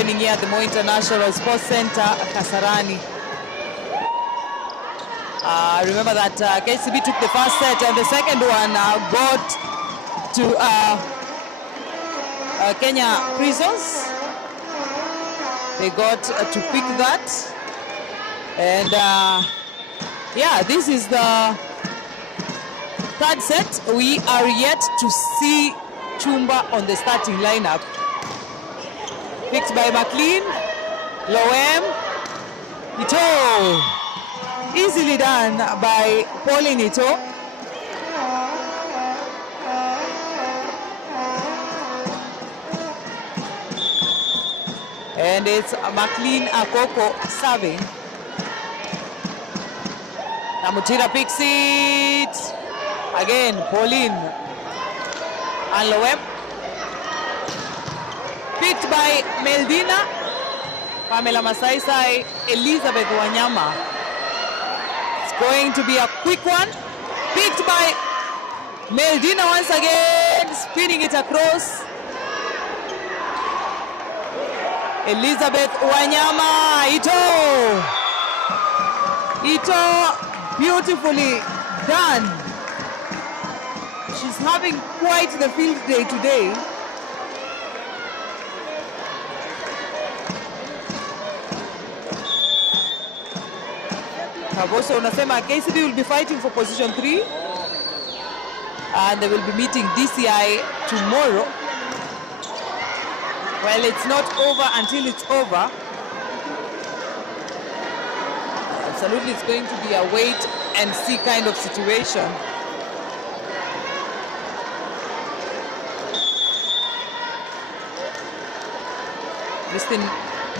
Happening here at the Moi International Sports Center, Kasarani. Remember that KCB took the first set and the second one got to Kenya Prisons. They got to pick that. And yeah, this is the third set. We are yet to see Chumba on the starting lineup. Picked by McLean, Loem, Ito. Easily done by Pauline Ito. And it's McLean Akoko serving. Namutira picks it. Again, Pauline and Loem. Picked by Meldina, Pamela Masaisai, Elizabeth Wanyama. It's going to be a quick one. Picked by Meldina once again, spinning it across. Elizabeth Wanyama, Ito, beautifully done. She's having quite the field day today. Boso unasema KCB will be fighting for position 3 and they will be meeting DCI tomorrow. Well, it's not over until it's over. Absolutely, it's going to be a wait and see kind of situation. Justin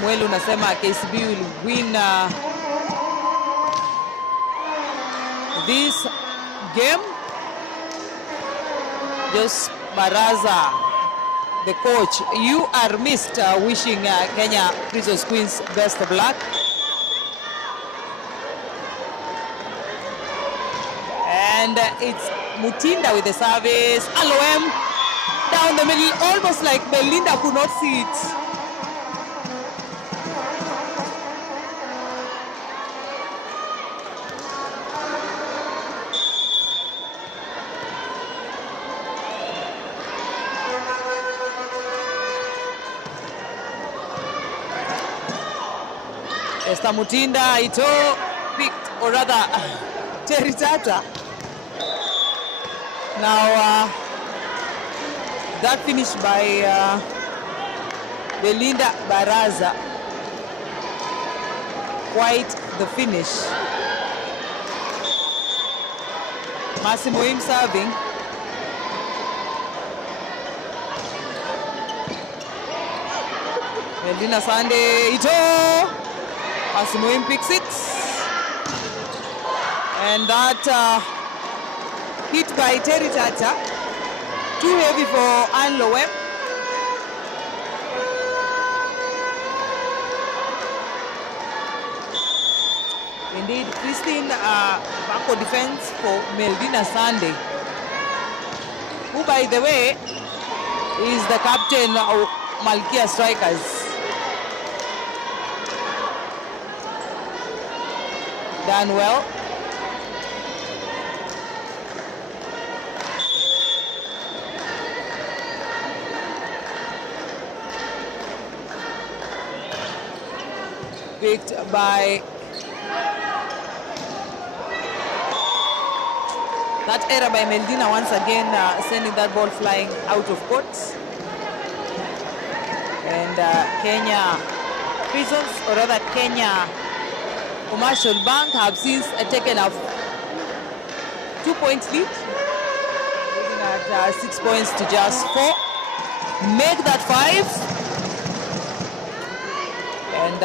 Mwelu unasema KCB will win this game. Just Baraza, the coach, you are missed, wishing Kenya Prisons Queens best of luck. And it's Mutinda with the service. Aloem down the middle, almost like Belinda could not see it. Esther Mutinda, Ito picked, or rather, Terry Tata. Now, that finish by Belinda Baraza, quite the finish. Massimo Im serving. Melina Sande, Ito. Massimo Im picks it. And that hit by Terry Tata. Too heavy for Anne Lowe. Indeed, Christine Bako defense for Meldina Sande, who, by the way, is the captain of Malkia Strikers. Done well. Picked by that error by Meldina once again, sending that ball flying out of court. And Kenya Prisons, or rather Kenya Commercial Bank, have since taken a 2-point lead, looking at 6 points to just 4. Make that 5. And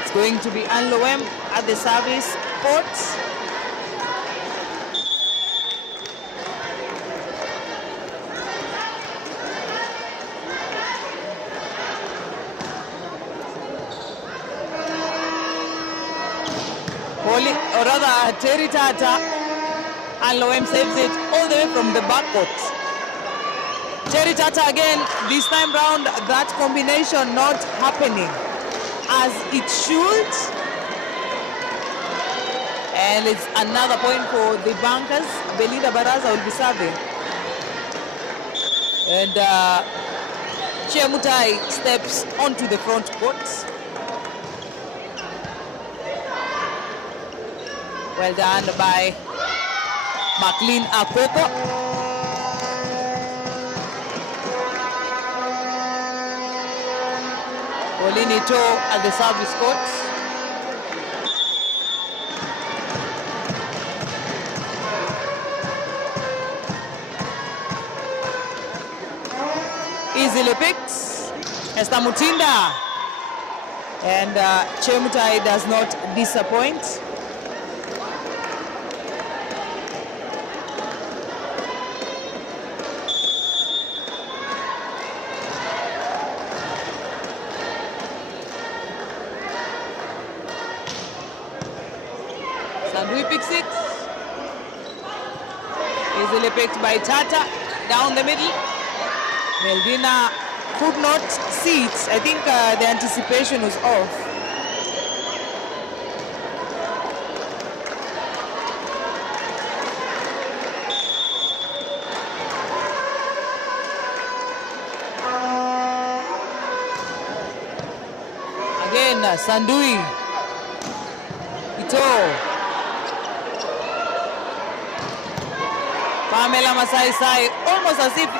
it's going to be Anne Loem at the service court. Or rather, Terry Tata, and Loem saves it all the way from the backcourt. Terry Tata again, this time round, that combination not happening as it should. And it's another point for the bankers. Belinda Baraza will be serving. And Chemutai steps onto the front court. Well done by Maclean Akoko. Olinito at the service court. Easily picked. Esther Mutinda. And Chemutai does not disappoint. Sandui picks it. Easily picked by Tata. Down the middle. Meldina could not see it. I think the anticipation was off. Again, Sandui Pamela Masai Sai, almost as if,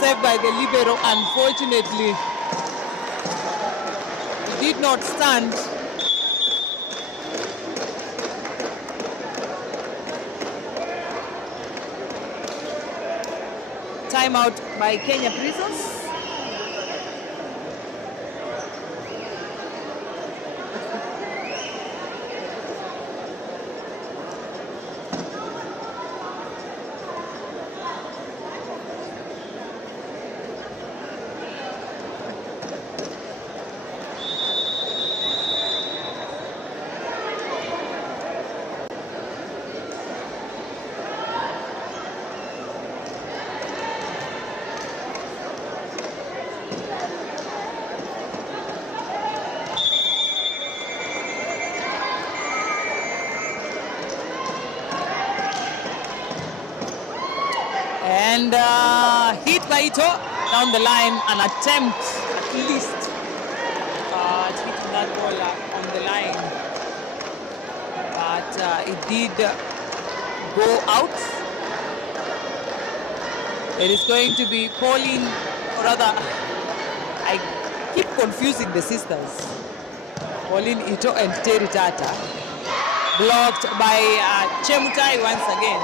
saved by the libero. Unfortunately, he did not stand. Timeout by Kenya Prisons. And hit by Ito down the line, an attempt at least at hitting that ball on the line. But it did go out. It is going to be Pauline, or rather, I keep confusing the sisters. Pauline Ito and Terry Tata. Blocked by Chemutai once again.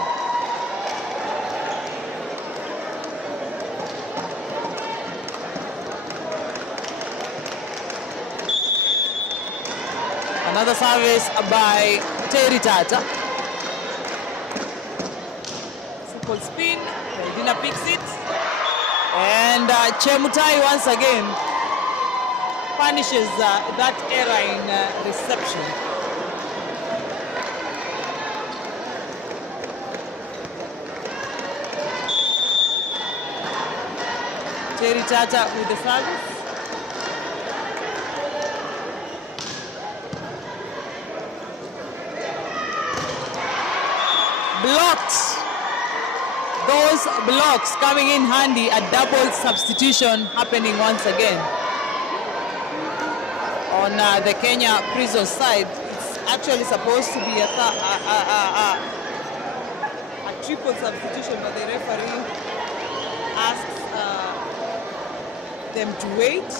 Another service by Terry Tata. Simple spin, Medina picks it. And Chemutai once again punishes that error in reception. Terry Tata with the service. Blocked. Those blocks coming in handy. A double substitution happening once again. On the Kenya Prison side, it's actually supposed to be a triple substitution, but the referee asks them to wait.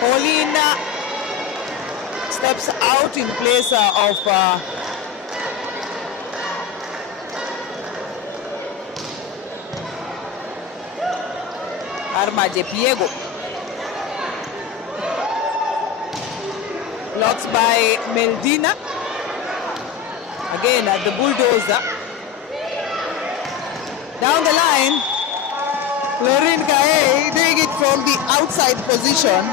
Paulina steps out in place of Arma Jepiego. Blocks by Meldina. Again at the bulldozer. Down the line, Lorraine Kaye doing it from the outside position.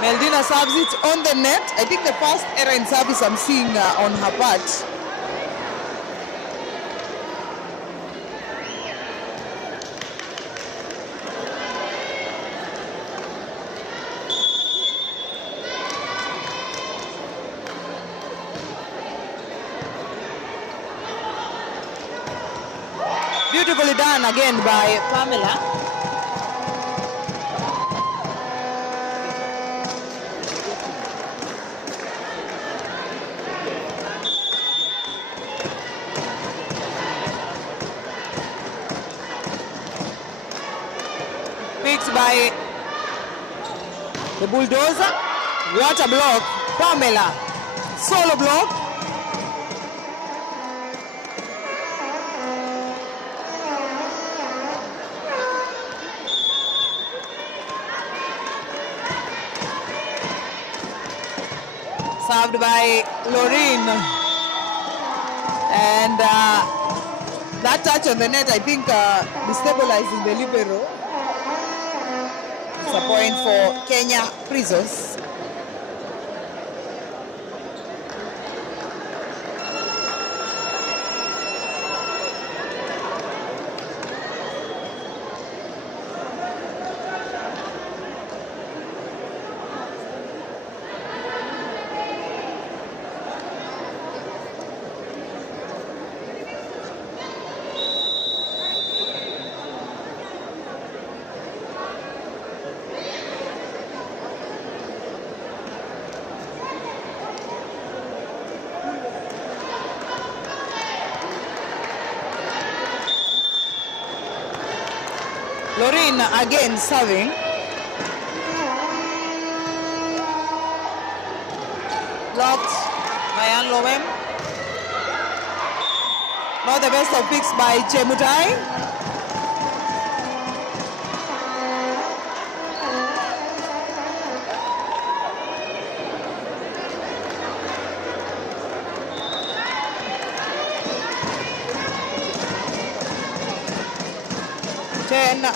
Meldina serves it on the net. I think the first error in service I'm seeing on her part. Beautifully done again by Pamela. By the bulldozer. What a block. Pamela. Solo block. Served by Lorraine. And that touch on the net, I think, destabilizing the libero. It's a point for Kenya Prisons. Lorin again serving. Blocked by Ann Lowem. Not the best of picks by Chemutai.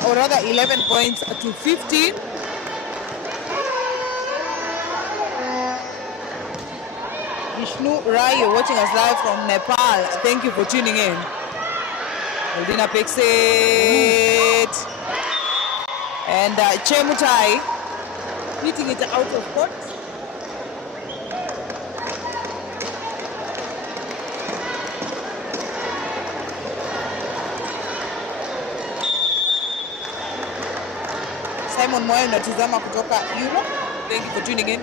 Or rather 11 points to 15. Vishnu Rai, you're watching us live from Nepal. Thank you for tuning in. Eldina picks it. And Chemutai hitting it out of court. Simon Moyo unatizama kutoka Europe. Thank you for tuning in.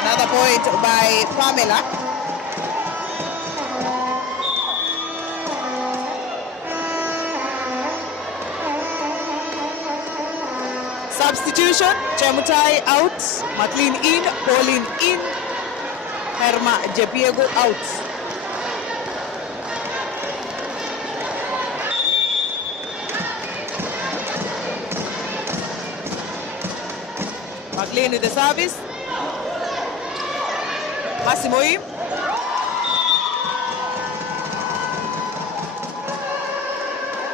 Another point by Pamela. Substitution, Chemutai out, Matlin in, Pauline in, Herma Jepiego out. McLean with the service. Masimoim.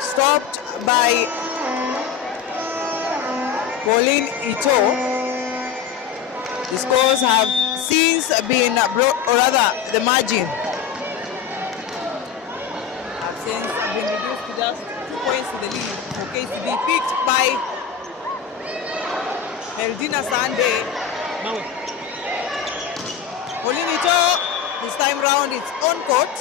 Stopped by Pauline Ito. The scores have since been brought, or rather the margin have since been reduced to just 2 points to the lead for KCB, picked by Eldina Sunday. Pauline Ito, this time round it's on court.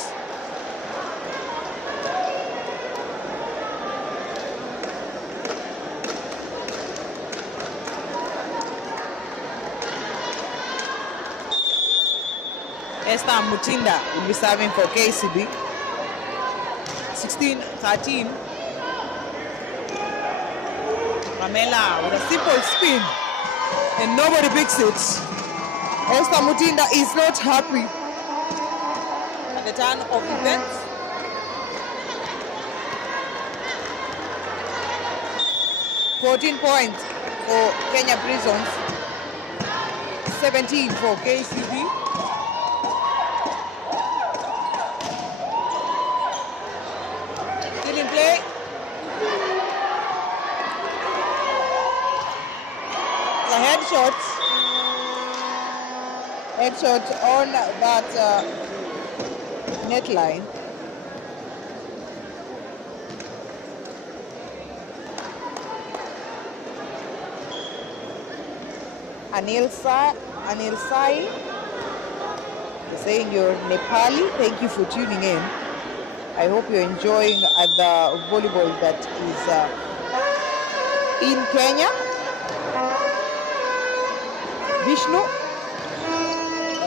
Esther Mutinda will be serving for KCB. 16-13. Pamela with a simple spin and nobody picks it. Esther Mutinda is not happy at the turn of events. $14 points for Kenya Prisons, 17 for KCB. Still in play. The headshot. Headshot on that net line. Anil Sai, you're saying you're Nepali. Thank you for tuning in. I hope you're enjoying the volleyball that is in Kenya. Vishnu,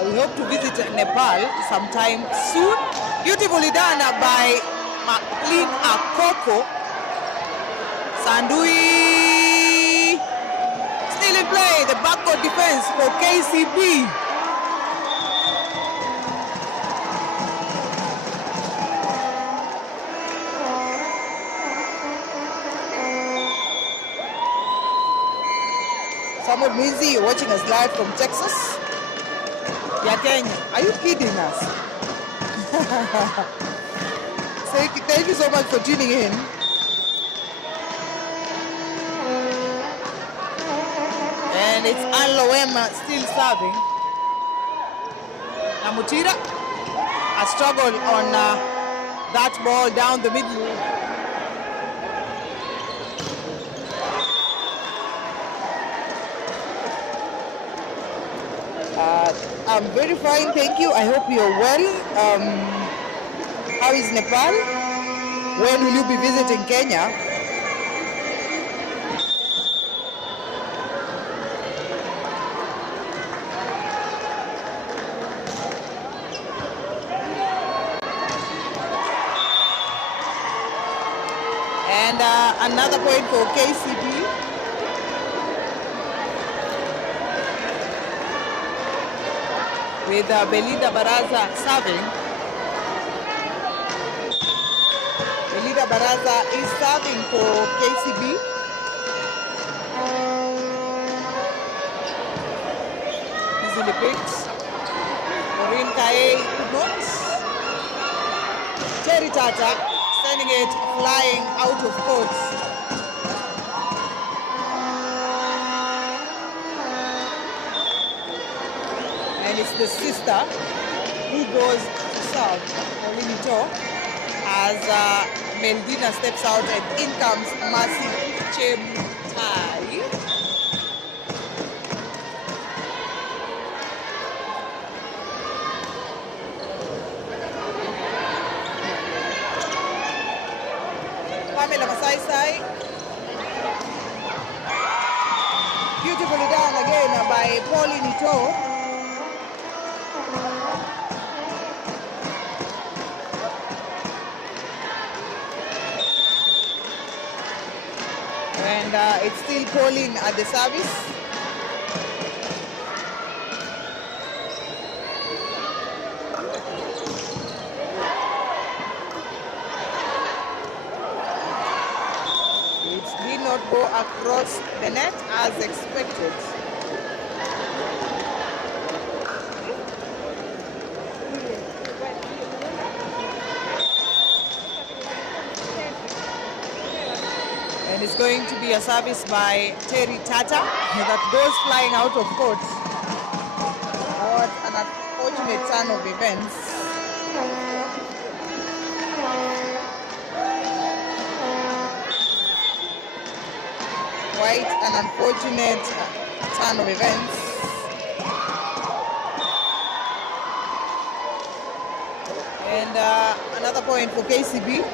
we hope to visit Nepal sometime soon. Beautifully done by McLean Akoko. Sandui still in play, the backcourt defense for KCB. Samuel Mwizi, you're watching us live from Texas. Kenya, are you kidding us? Thank you so much for tuning in. And it's Alowema still serving. Namutira, a struggle on that ball down the middle. I'm very fine, thank you. I hope you're well. How is Nepal? When will you be visiting Kenya? Another point for KCB. With Belinda Baraza serving. Belinda Baraza is serving for KCB. Easily picked. Maureen Kaye could not. Terry Tata sending it flying out of court. And it's the sister who goes to serve Olinito as Meldina steps out and in comes Mercy Chemtai. Pamela Masai. Beautifully done again by Paulinito. And it's still calling at the service. It did not go across the net as expected. And it's going to be a service by Terry Tata that goes flying out of court. What an unfortunate turn of events. Quite an unfortunate turn of events. And another point for KCB.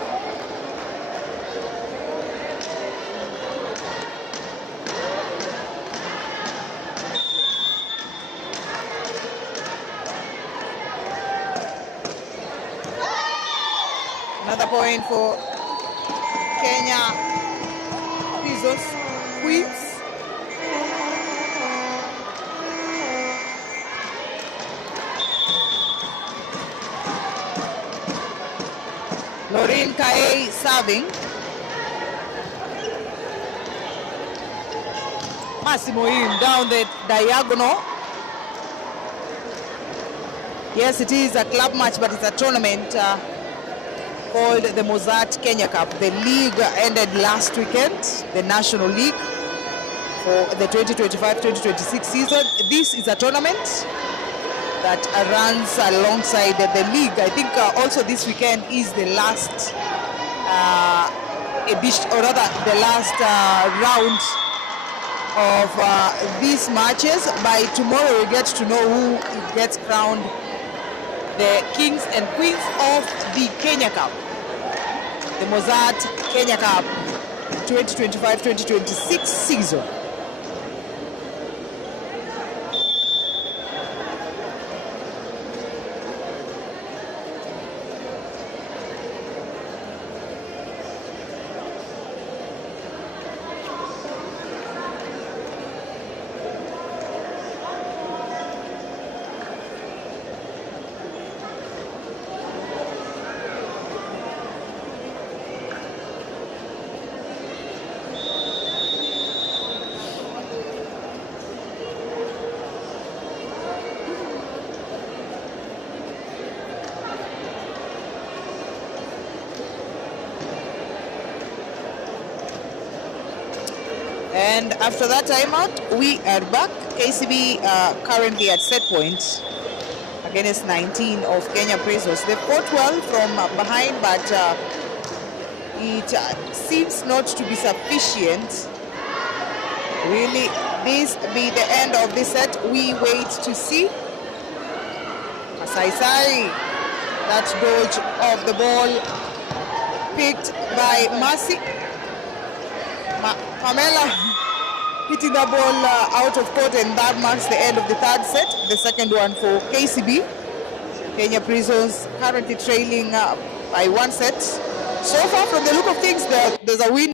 Another point for Kenya Prisons Queens. Maureen Kaye serving. Massimo in down the diagonal. Yes, it is a club match, but it's a tournament called the Mozzart Kenya Cup. The league ended last weekend, the National League, for the 2025-2026 season. This is a tournament that runs alongside the league. I think also this weekend is the last edition, or rather the last round of these matches. By tomorrow we get to know who gets crowned the kings and queens of the Kenya Cup. The Mozzart Kenya Cup 2025-2026 season. And after that timeout, we are back. KCB currently at set point against 19 of Kenya Prisons. They fought well from behind, but it seems not to be sufficient. Really, this be the end of this set. We wait to see. Masai, that dodge of the ball picked by Mercy. Pamela hitting the ball out of court, and that marks the end of the third set. The second one for KCB. Kenya Prisons currently trailing by one set. So far, from the look of things, there's a win.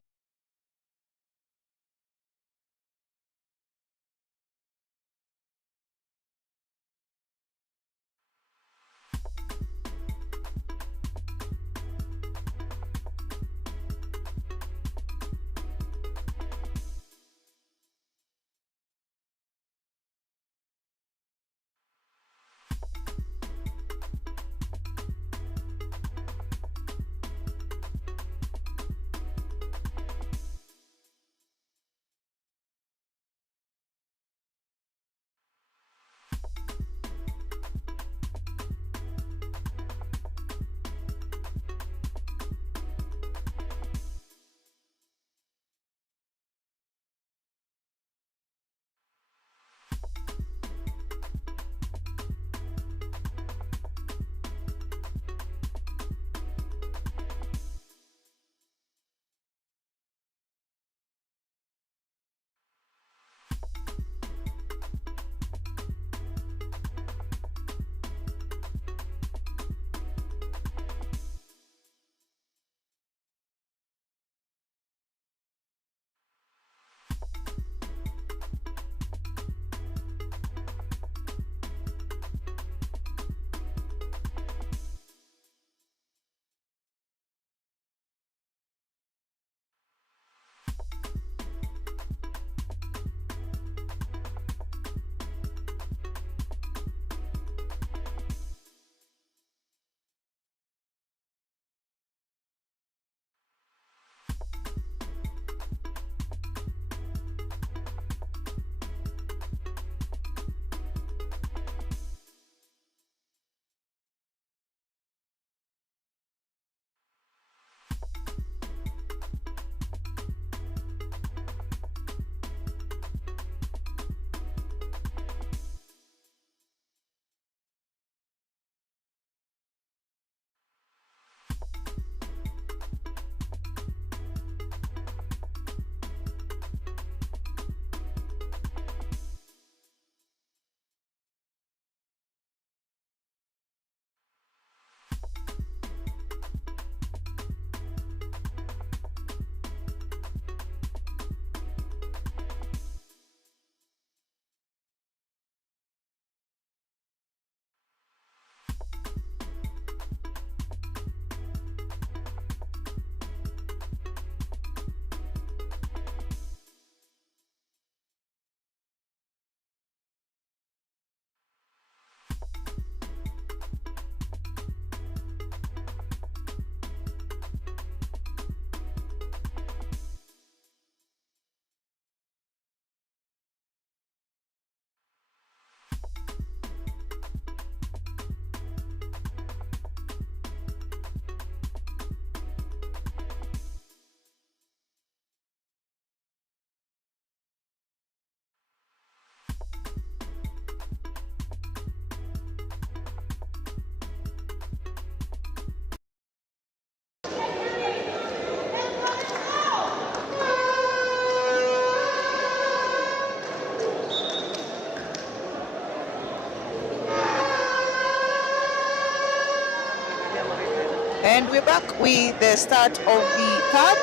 And we're back with the start of the third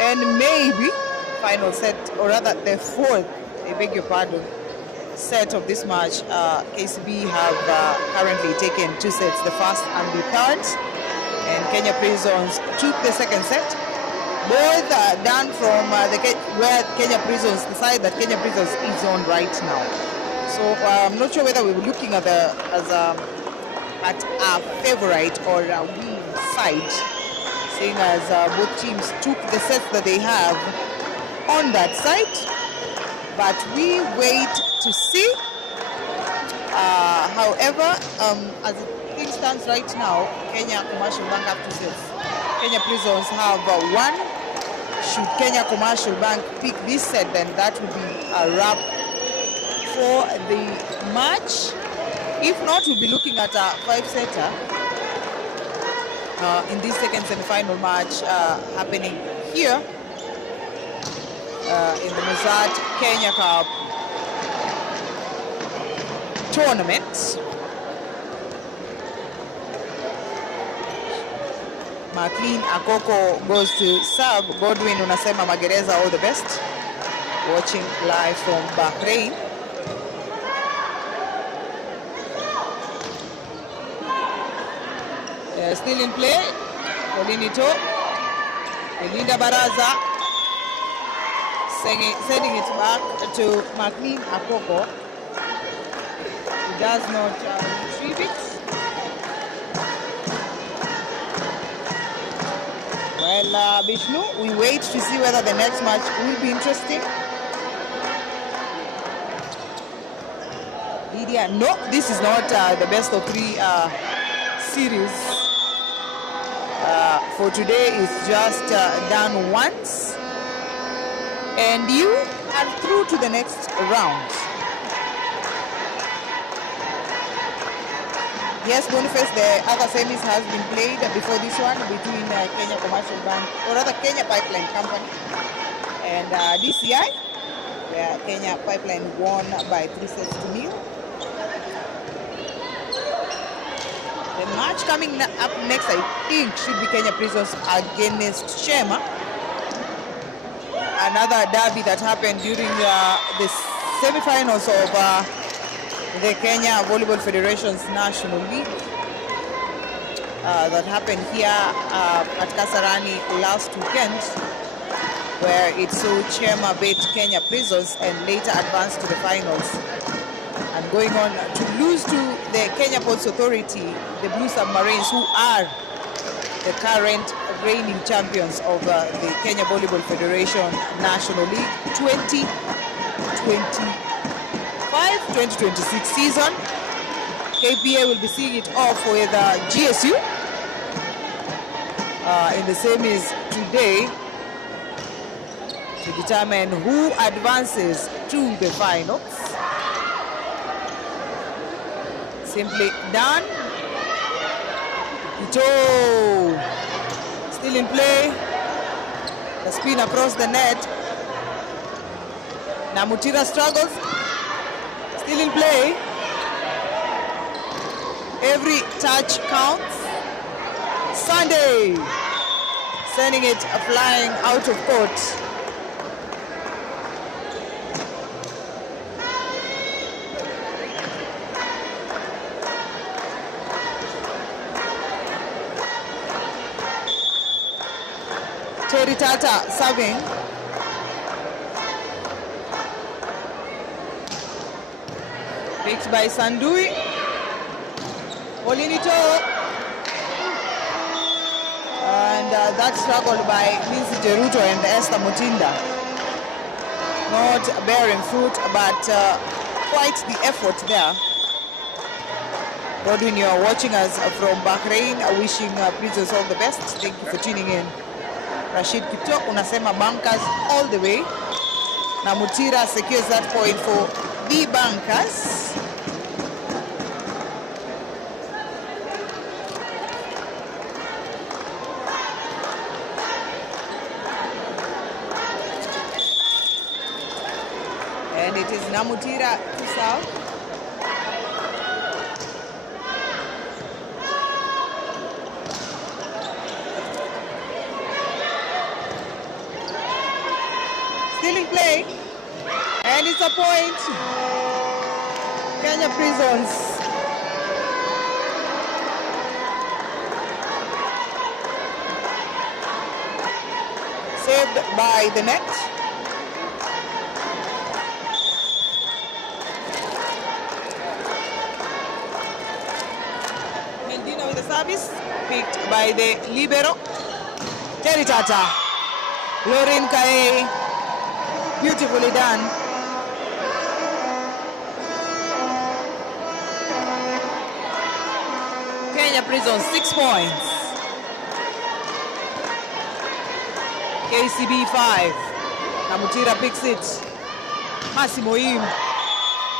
and maybe final set, or rather the fourth, I beg your pardon, set of this match. KCB have currently taken 2 sets, the first and the third, and Kenya Prisons took the second set. Both done from where Kenya Prisons, the side that Kenya Prisons is on right now. So I'm not sure whether we were looking at at a favorite or a win side, seeing as both teams took the sets that they have on that side. But we wait to see. However, as things stands right now, Kenya Commercial Bank have 2 sets. Kenya Prisons have 1. Should Kenya Commercial Bank pick this set, then that would be a wrap for the match. If not, we'll be looking at a 5-setter in this second semi-final match happening here in the Mozzart Kenya Cup tournament. McLean Akoko goes to serve. Godwin unasema Magereza all the best. Watching live from Bahrain. Still in play. Olinito. Elinda Baraza. Sending it back to McLean Akoko. He does not retrieve it. Well, Bishnu, we wait to see whether the next match will be interesting. Lydia, no, this is not the best of 3 series. For today, it's just done once. And you are through to the next round. Yes, Boniface, the other semis has been played before this one between Kenya Commercial Bank, or rather Kenya Pipeline Company, and DCI, where Kenya Pipeline won by 3-0. The match coming up next, I think, should be Kenya Prisons against Shema. Another derby that happened during the semi-finals of the Kenya Volleyball Federation's National League that happened here at Kasarani last weekend, where it saw Chema beat Kenya Prisons and later advanced to the finals, and going on to lose to the Kenya Ports Authority, the Blue Submarines, who are the current reigning champions of the Kenya Volleyball Federation National League 2026 season. KPA will be seeing it off with GSU in the semis today to determine who advances to the finals. Simply done. Ito still in play. The spin across the net. Namutira struggles. Still in play. Every touch counts. Sunday sending it flying out of court. Terry Tata serving. Picked by Sandui. Olinito. And that struggle by Lindsay Jeruto and Esther Mutinda. Not bearing fruit, but quite the effort there. Godwin, you are watching us from Bahrain, wishing Prisons all the best. Thank you for tuning in. Rashid Kito unasema bankers all the way. Na Mutira secures that point for the bankers. And it is Namutira to serve. And it's a point. Kenya Prisons. Saved by the net. Meldina with the service, picked by the libero. Terry Tata. Lauren Kae. Beautifully done. Kenya Prisons 6 points. KCB 5. Namutira picks it. Massimo Im.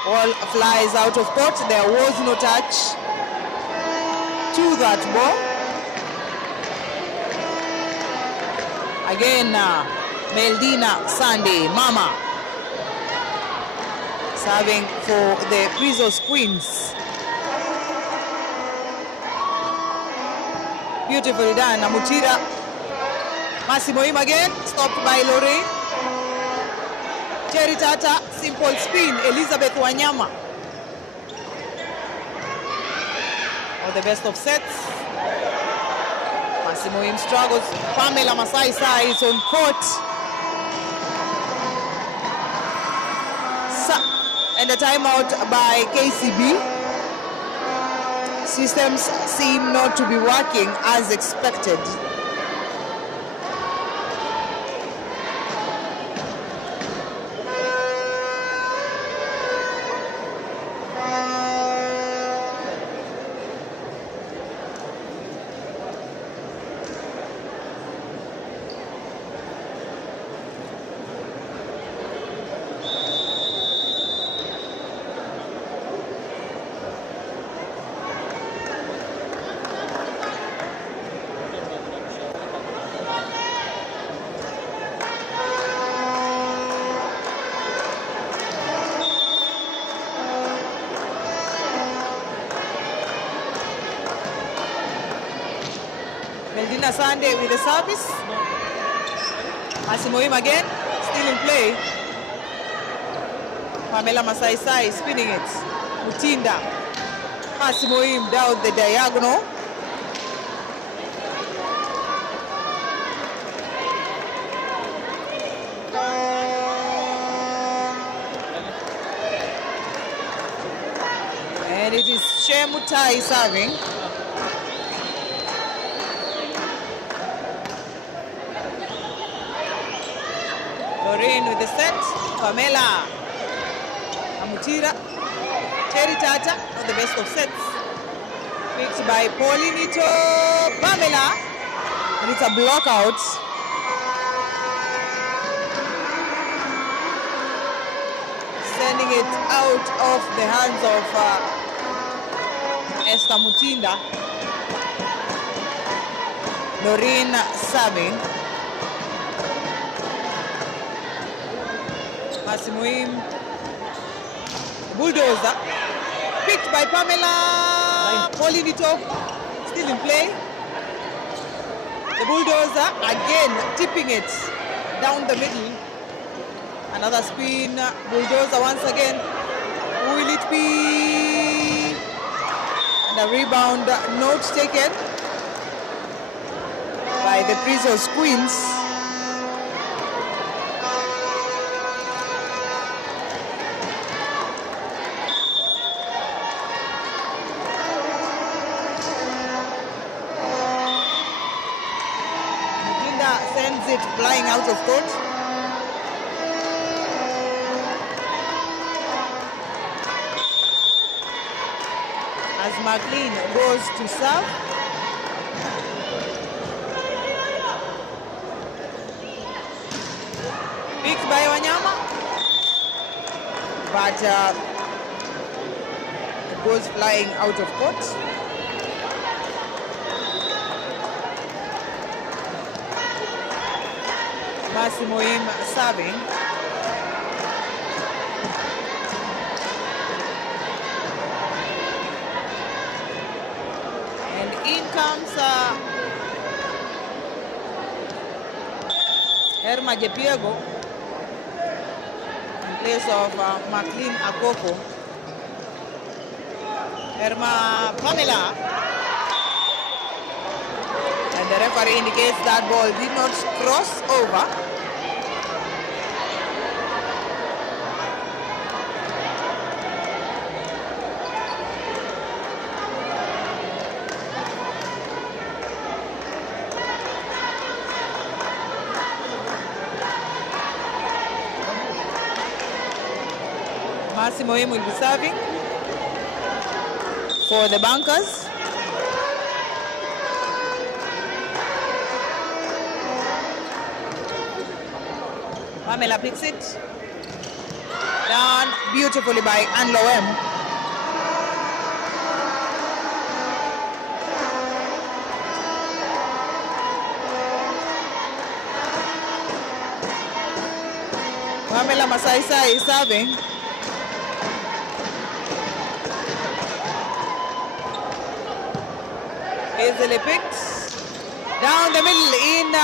Ball flies out of court. There was no touch to that ball. Again, Meldina Sunday, Mama. Serving for the Prisons Queens. Beautifully done. Namutira. Massimo Im again, stopped by Lorraine. Terry Tata, simple spin. Elizabeth Wanyama. All the best of sets. Massimo Im struggles. Pamela Masai is on court. And a timeout by KCB. Systems seem not to be working as expected. Meldina Sunday with the service. Massimo Im again, still in play. Pamela Masai spinning it. Mutinda. Massimo Im down the diagonal. And it is Shemutai serving. Lorraine with the set. Pamela. Amutira. Terry Tata on the best of sets. Picked by Paulinito. Pamela. And it's a block out. Sending it out of the hands of Esther Mutinda. Lorraine serving. Massimo Im. Bulldozer. Picked by Pamela. Paulinito still in play. The bulldozer again tipping it down the middle. Another spin. Bulldozer once again. Who will it be? And a rebound not taken by the Prisons Queens. Sends it flying out of court. As McLean goes to serve. Picked by Wanyama. But it goes flying out of court. Massimo Im serving. And in comes Herma Jepiego. place of McLean Akoko. Herma Pamela. And the referee indicates that ball did not cross over. Moim will be serving for the Bankers. Pamela picks it. Done beautifully by Ann Loem. Pamela Masaisa is serving. Easily picked down the middle in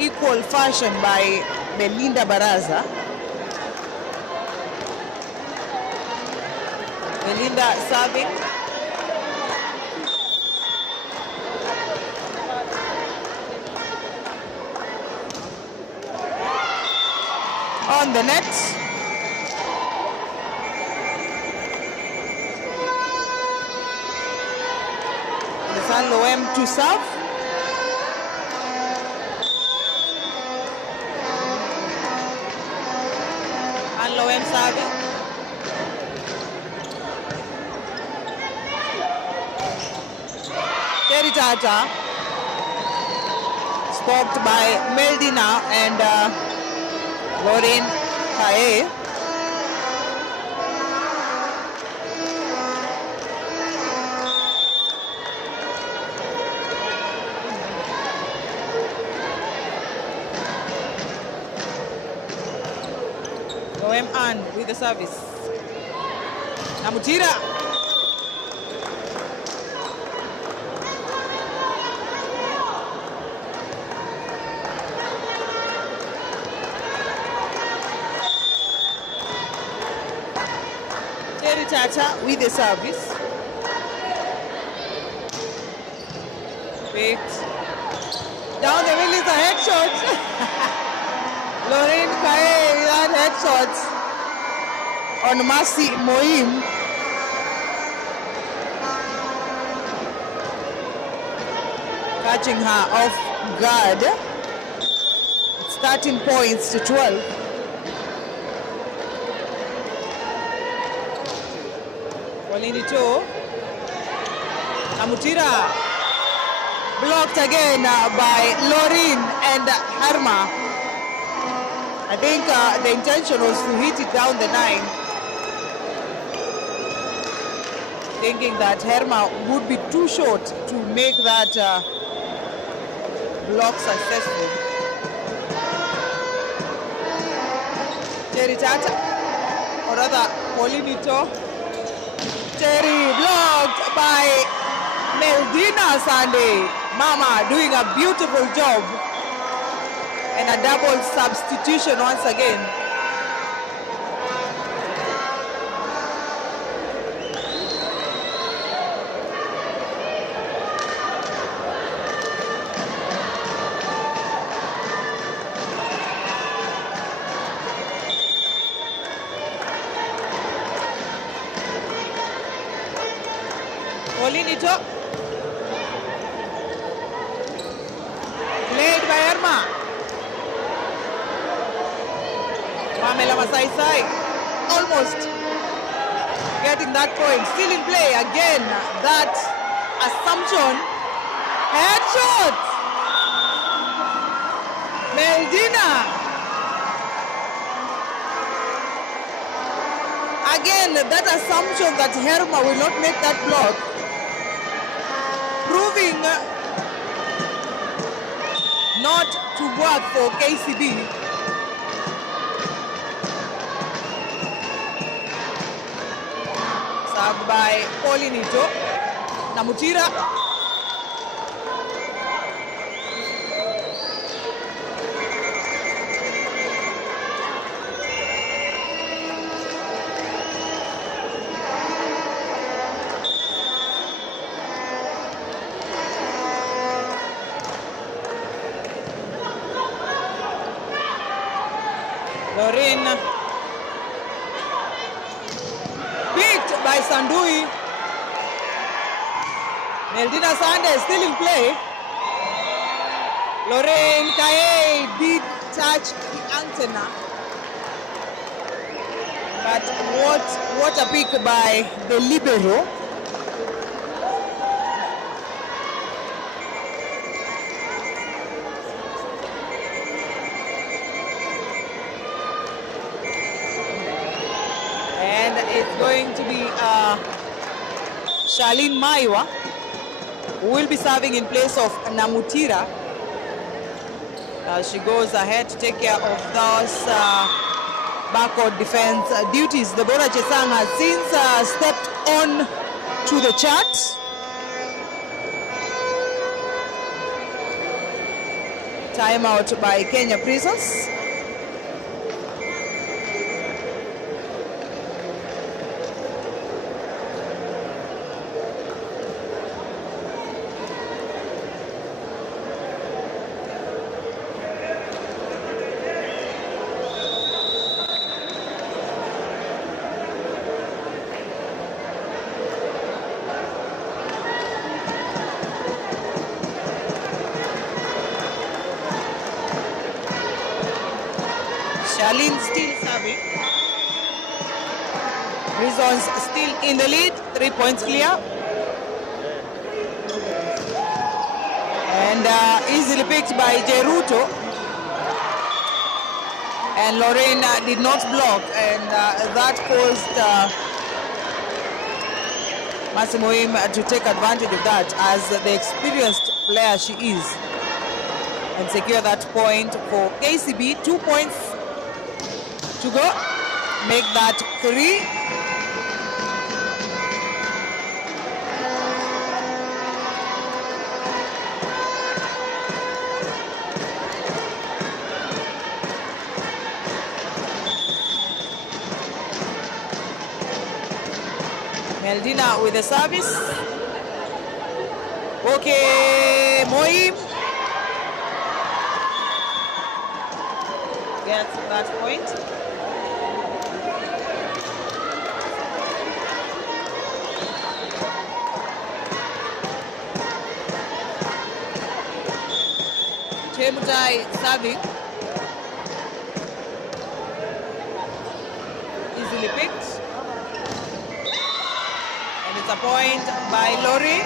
equal fashion by Belinda Baraza. Belinda serving. On the net. Ann Loem to serve. Ann Loem serving. Terry Tata. Stopped by Meldina and Lauren Kaye. Ann with the service. Namutira. Terry Tata with the service. Picked. Down the middle is a headshot. Lauren Kaye with that headshot on Mercy Moim. Catching her off guard. It's 13 points to 12. Walinito. Namutira. Blocked again by Lauren and Herma. I think the intention was to hit it down the 9. Thinking that Herma would be too short to make that block successful. Terry Tata, or rather Polinito. Terry blocked by Meldina Sunday. Mama doing a beautiful job. And a double substitution once again. Polinito. Played by Herma. Pamela Masaisai almost getting that point. Still in play again. That assumption. Headshot. Meldina. Again, that assumption that Herma will not make that block. Proving not to work for KCB. Served by Polinito. Namutira. Lorraine picked by Sandui. Meldina Sanders still in play. Lorraine Kaye did touch the antenna. But what a pick by the libero. And it's going to be Charlene Maiwa, who will be serving in place of Namutira. She goes ahead to take care of those backward defense duties. Deborah Chesang has since stepped on to the chart. Timeout by Kenya Prisons. Charlene still serving. Prisons still in the lead, 3 points clear. And easily picked by Jeruto. And Lorraine did not block, and that caused Masimoim to take advantage of that as the experienced player she is, and secure that point for KCB. 2 points to go, make that 3. Meldina with the service. Okay, Moim gets that point. Chemutai serving. Easily picked. And it's a point by Lori.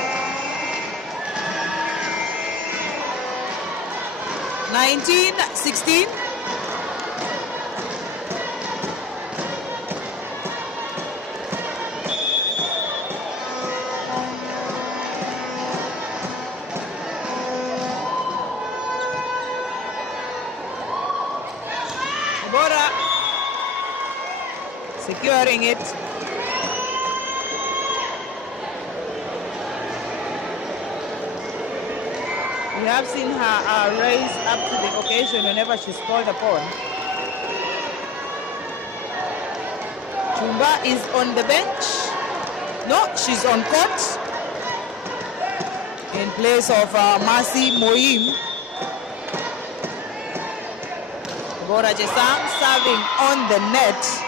19-16. Bora securing it. We have seen her rise up to the occasion whenever she's called upon. Chumba is on the bench. No, she's on court in place of Mercy Moim. Bora Jesang serving on the net.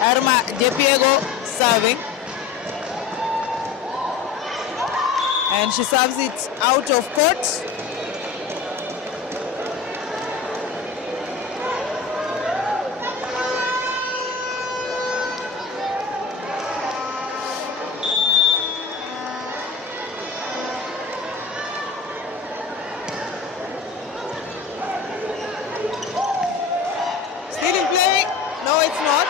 Arma Jepiego serving, and she serves it out of court. Still in play? No, it's not.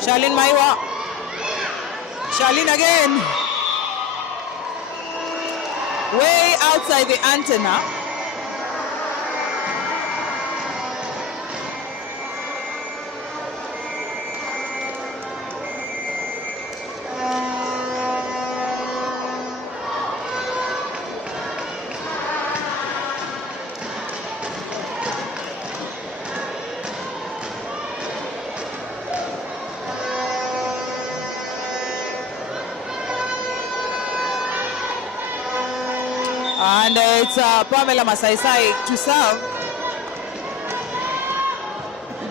Charlene Maiwa Charlene again. Way outside the antenna. And it's Pamela Masaisai to serve.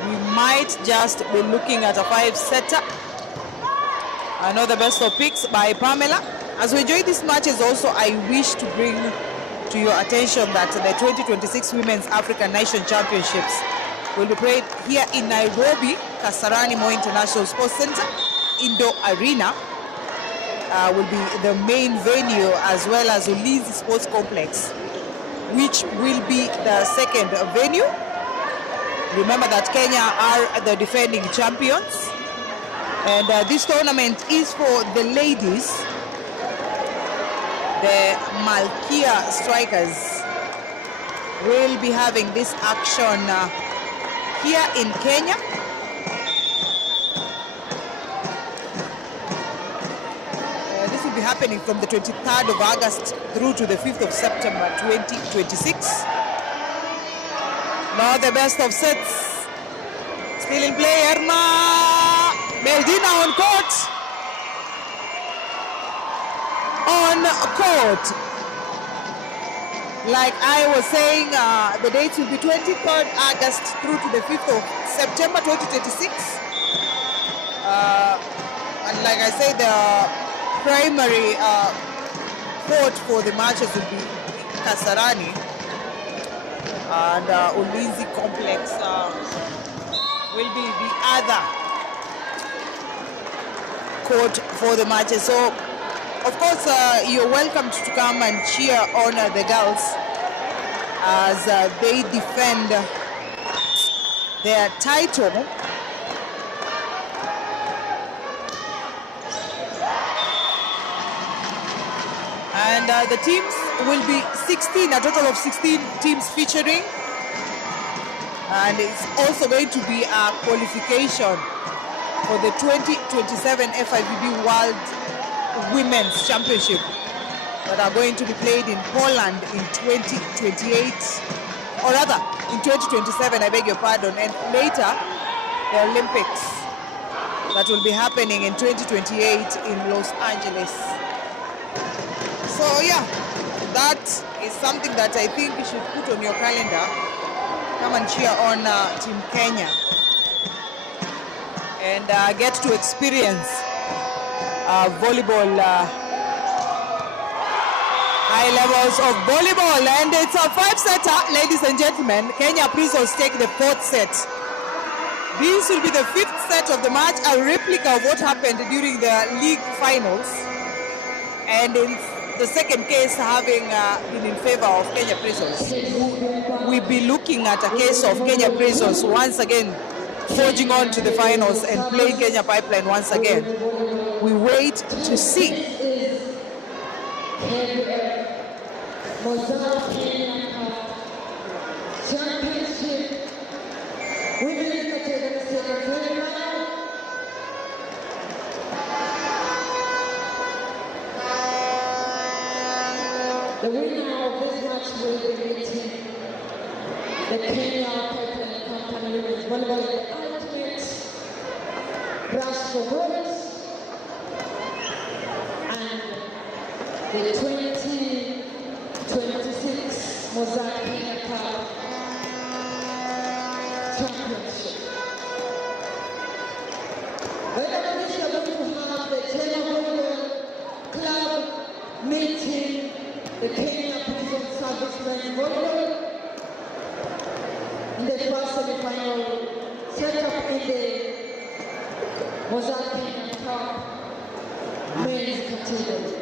We might just be looking at a 5-setter. Another best of picks by Pamela. As we enjoy these matches also, I wish to bring to your attention that the 2026 Women's African Nation Championships will be played here in Nairobi, Kasarani Moi International Sports Center, Indoor Arena. Will be the main venue, as well as Ulinzi Sports Complex, which will be the second venue. Remember that Kenya are the defending champions, and this tournament is for the ladies. The Malkia Strikers will be having this action here in Kenya. Happening from the 23rd of August through to the 5th of September 2026. Now the best of sets. Still in play, Erma Medina on court. On court. Like I was saying, the dates will be 23rd August through to the 5th of September 2026. And like I said, the primary court for the matches will be Kasarani, and Ulinzi Complex will be the other court for the matches. So, of course, you're welcome to come and cheer on the girls as they defend their title. And the teams will be 16, a total of 16 teams featuring. And it's also going to be a qualification for the 2027 FIVB World Women's Championship that are going to be played in Poland in 2028, or rather in 2027, I beg your pardon, and later the Olympics that will be happening in 2028 in Los Angeles. So yeah, that is something that I think you should put on your calendar. Come and cheer on Team Kenya and get to experience volleyball, high levels of volleyball. And it's a 5-setter, ladies and gentlemen. Kenya Prisons take the 4th set. This will be the 5th set of the match, a replica of what happened during the league finals. And it's the second case having been in favor of Kenya Prisons. We'll be looking at a case of Kenya Prisons once again forging on to the finals and playing Kenya Pipeline once again. We wait to see. Kvf Mozzart Championship Women's Category Semifinals. The winner of this match will be meeting the Kenya Pipeline Company Women's Volleyball Ultimate Rush for Goals and the 2026 Mozzart Kenya Cup Championship. Later on this, we are going to have the Kenya Volleyball Club meeting the Kenya Prison Servicemen Volleyball in the first semi-final set up in the Mozzart Kenya Cup men's category.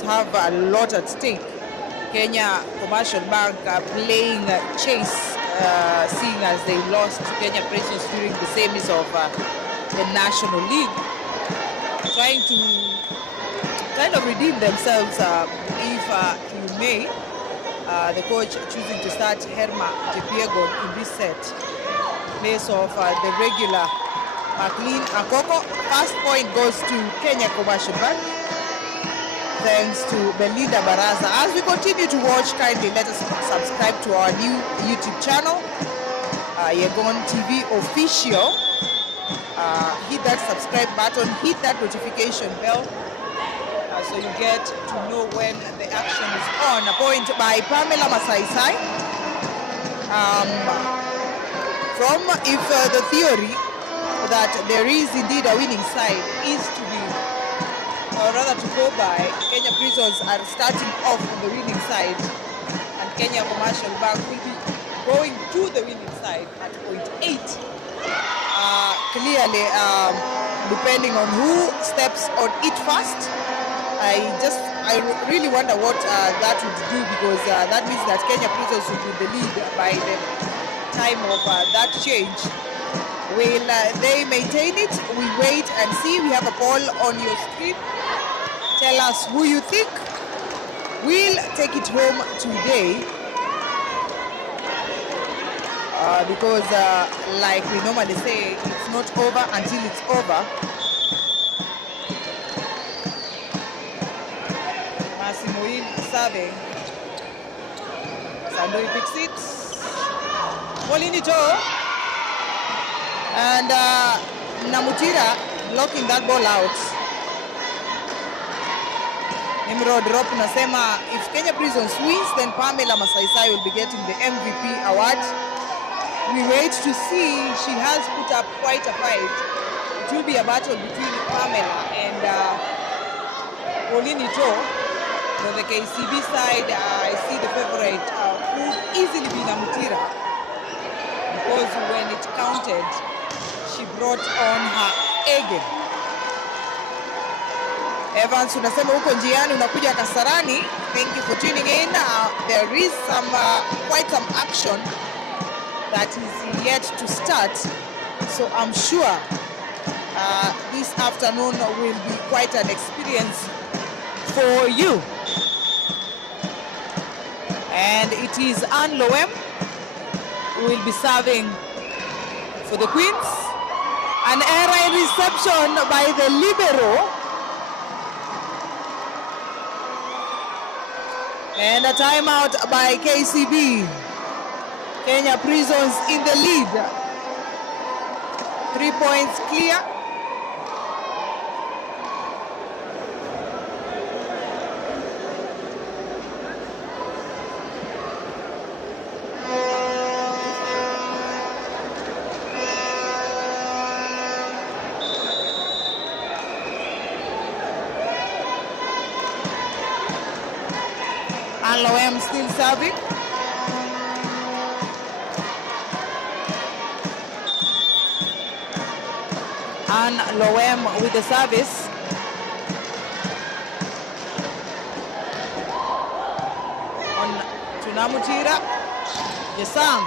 Prisons have a lot at stake. Kenya Commercial Bank playing chase, seeing as they lost to Kenya Prisons during the semis of the National League, trying to kind of redeem themselves, if you may. The coach choosing to start Herma Jepiego in this set, place of the regular McLean Akoko. First point goes to Kenya Commercial Bank, thanks to Belinda Baraza. As we continue to watch, kindly let us subscribe to our new YouTube channel, Yegon TV Official. Hit that subscribe button, hit that notification bell, so you get to know when the action is on. A point by Pamela Masaisai. From if the theory that there is indeed a winning side is to be, or rather to go by, Kenya Prisons are starting off on the winning side, and Kenya Commercial Bank will be going to the winning side at point 8. Clearly, depending on who steps on it first, I really wonder what that would do, because that means that Kenya Prisons will be in the lead by the time of that change. Will they maintain it? We wait and see. We have a poll on your screen. Tell us who you think will take it home today. Because like we normally say, it's not over until it's over. Massimoin serving. Sandoi picks it. Molinito. And Namutira blocking that ball out. Nimrod Rop nasema if Kenya Prisons wins, then Pamela Masaisai will be getting the MVP award. We wait to see. She has put up quite a fight. It will be a battle between Pamela and Olinito. On the KCB side, I see the favorite could easily be Namutira, because when it counted, she brought on her A game. Evans, unasema huko njiani unakuja Kasarani. Thank you for tuning in. There is quite some action that is yet to start, so I'm sure this afternoon will be quite an experience for you. And it is Anne Loem who will be serving for the Queens. An error in reception by the libero. And a timeout by KCB. Kenya Prisons in the lead. 3 points clear. And Loem still serving. And Loem with the service. On to Namutira. Jesang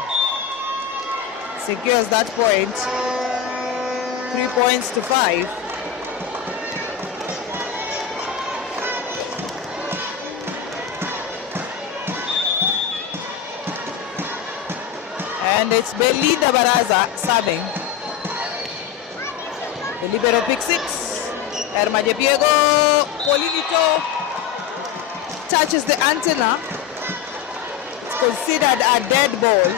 secures that point. 3 points to 5. And it's Belinda Baraza serving. The libero picks it. Herma Jepiego, Polinito touches the antenna. It's considered a dead ball.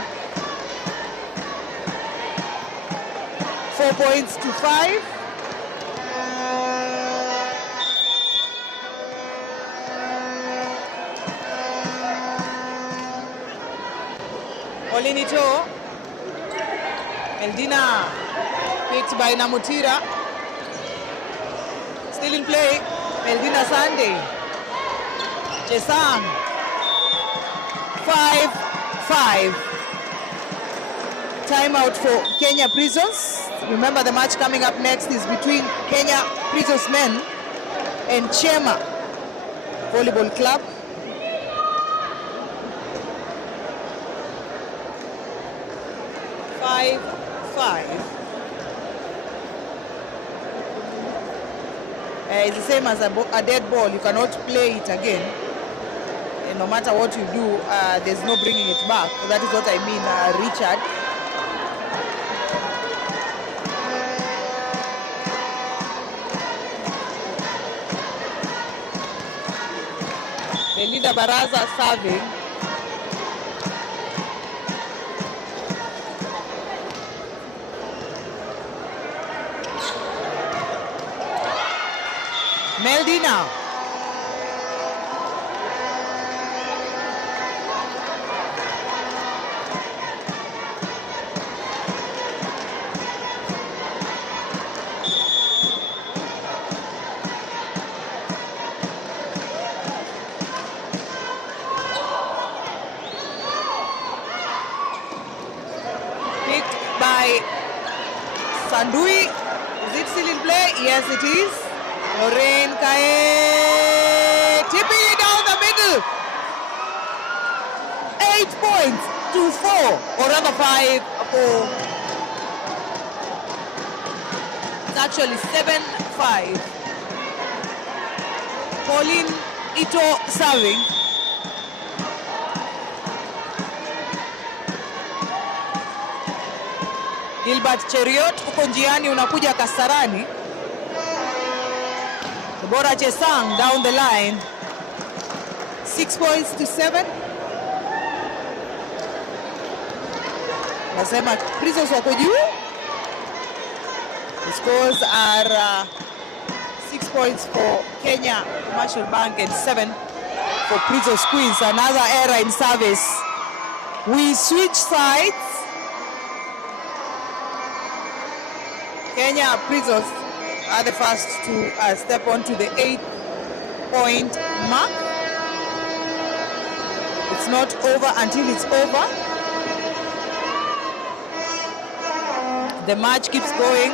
4 points to 5. Polinito. Eldina picked by Namutira. Still in play. Eldina Sunday. Jesang. 5-5. Timeout for Kenya Prisons. Remember, the match coming up next is between Kenya Prisons men and Chema Volleyball Club. It's the same as a dead ball. You cannot play it again. And no matter what you do, there's no bringing it back. That is what I mean, Richard. Belinda Baraza serving. Meldina. Picked by Sandui. Is it still in play? Yes, it is. Lorraine Kaye tipping it down the middle. 8 points to 4, or rather 5 for. It's actually 7-5. Pauline Ito serving. Gilbert Cheriot uko njiani unakuja Kasarani. Bora Chesang down the line. 6 points to 7. Nasema Prisons wako juu. The scores are 6 points for Kenya Commercial Bank and 7 for Prisons Queens. Another error in service. We switch sides. Kenya Prisons are the first to step onto the 8-point mark. It's not over until it's over. The match keeps going.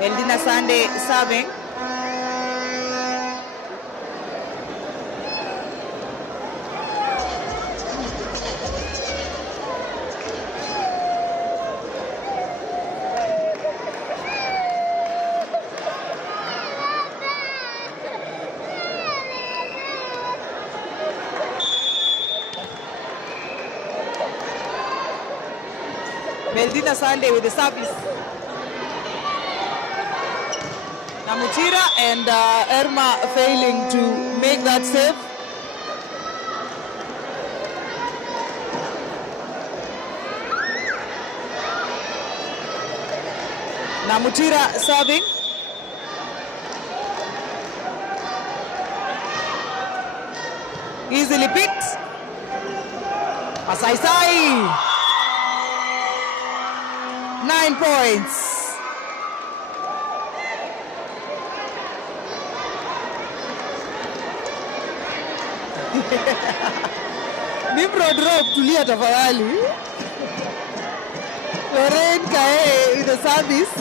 Eldina Sande serving. Meldina Sande with the service. Namutira and Irma failing to make that save. Namutira serving. Easily picked. Asaisai. 9 points. Nimro drop, tulia tafadhali. Lorraine Kaye with the service.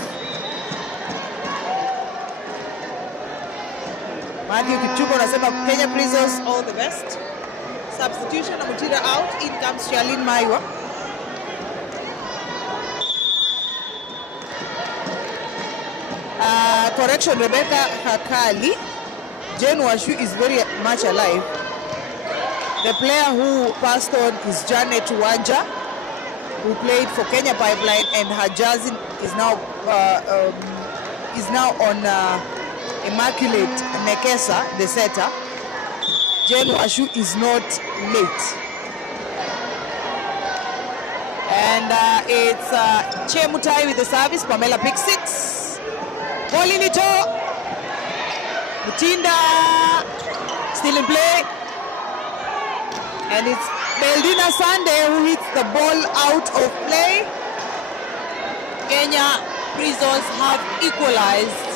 Matthew Kichuko anasema Kenya Prisons all the best. Substitution, Namutira out. In comes Charlene Maiwa. Correction, Rebecca Hakali. Jane Washu is very much alive. The player who passed on is Janet Wanja, who played for Kenya Pipeline, and her jersey is now on Immaculate Nekesa, the setter. Jane Washu is not late. And it's Chemutai with the service. Pamela picks it. Paulinito, Mutinda still in play, and it's Meldina Sande who hits the ball out of play. Kenya Prisons have equalized,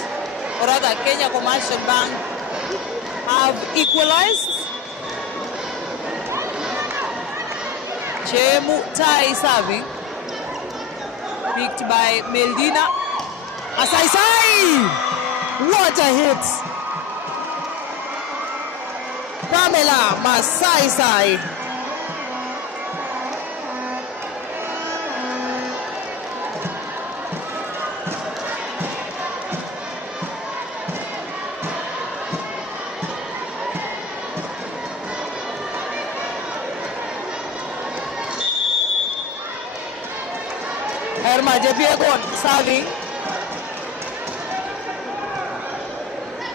or rather Kenya Commercial Bank have equalized. Chemutai serving, picked by Meldina. Asaisai! What a hit! Pamela Masai. Herma Jepiegon serving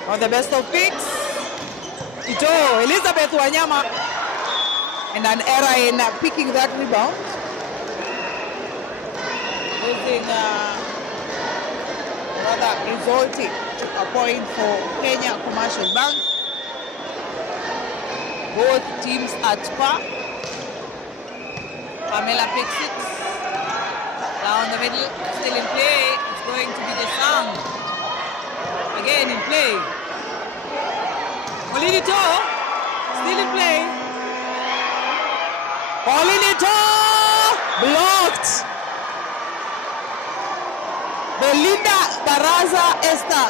on the best of picks. Ito Elizabeth Wanyama, and an error in picking that rebound. Losing rather resulting a point for Kenya Commercial Bank. Both teams at par. Pamela picks it. Down the middle, still in play. It's going to be the Sang. Again in play. Paulinito, still in play. Paulinito, blocked. Belinda Baraza Esther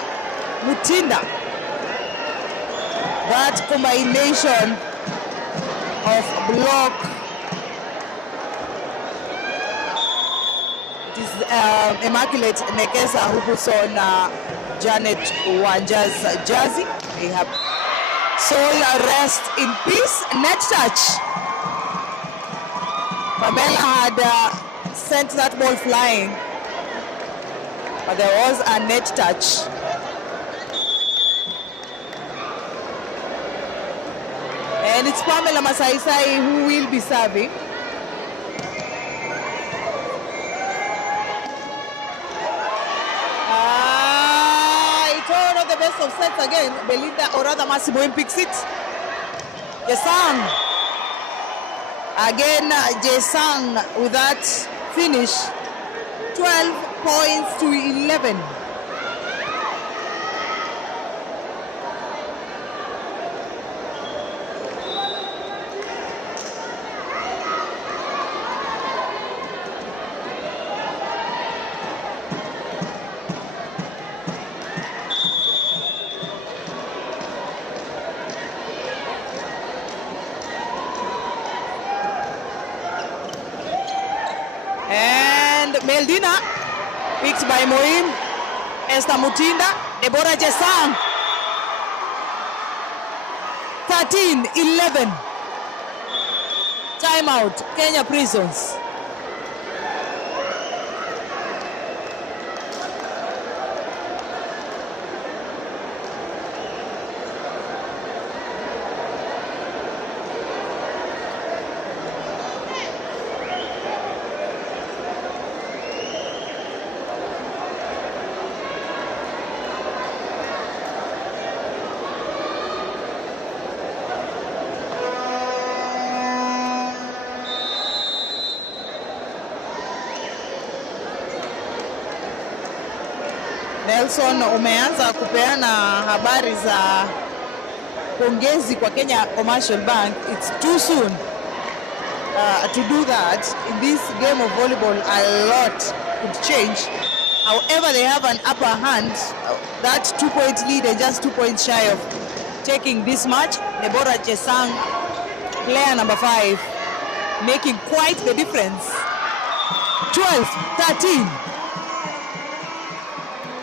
Mutinda. That combination of block Immaculate Nekesa, who puts on Janet Wanja's jersey. They have soul rest in peace. Net touch. Pamela had sent that ball flying, but there was a net touch. And it's Pamela Masai who will be serving. The best of sets again. Belinda or rather Massimo picks it. Jesang. Again, Jesang with that finish. 12 points to 11. Meldina picked by Moim. Esther Mutinda. Deborah Jesang. 13-11. Timeout, Kenya Prisons. Nelson, umeanza kupeana habari za pongezi kwa Kenya Commercial Bank. It's too soon to do that. In this game of volleyball, a lot could change. However, they have an upper hand. That 2-point lead and just 2 points shy of taking this match. Deborah Jesang, player number 5, making quite the difference. 12-13.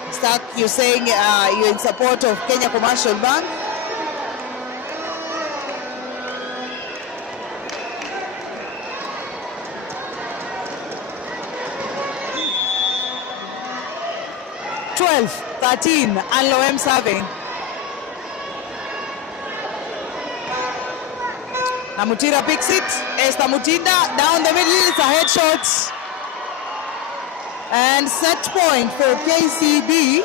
Stark, you're saying you're in support of Kenya Commercial Bank. Twelve, 13, Anloem serving. Namutira picks it. Esther Mutinda down the middle. It's a headshot. And set point for KCB.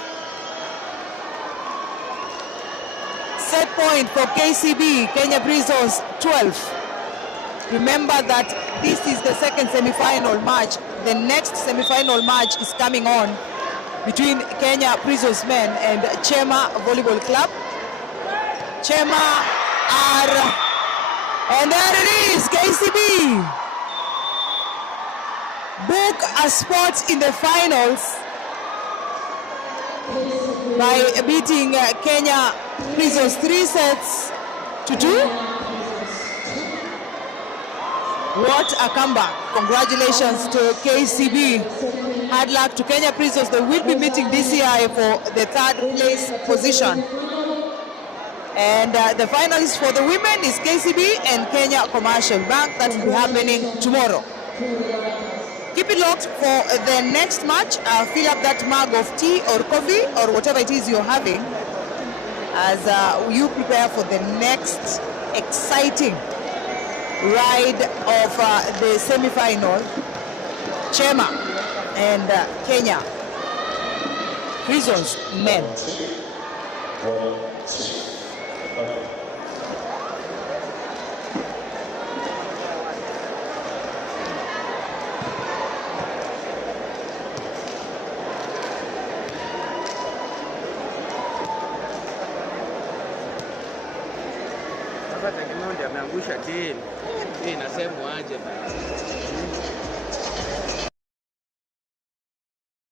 Set point for KCB, Kenya Prisons 12. Remember that this is the second semi-final match. The next semi-final match is coming on between Kenya Prisons men and Chema Volleyball Club. Chema are, and there it is, KCB. Book a spot in the finals by beating Kenya Prisons 3 sets to 2. What a comeback. Congratulations to KCB. Hard luck to Kenya Prisons. They will be meeting DCI for the 3rd place position. And the finals for the women is KCB and Kenya Commercial Bank. That will be happening tomorrow. Keep it locked for the next match. Fill up that mug of tea or coffee or whatever it is you're having as you prepare for the next exciting ride of the semi-final. Chema and Kenya Prisons men. Sasa tegemeo ndio ameangusha tena. Hii inasemwa aje basi?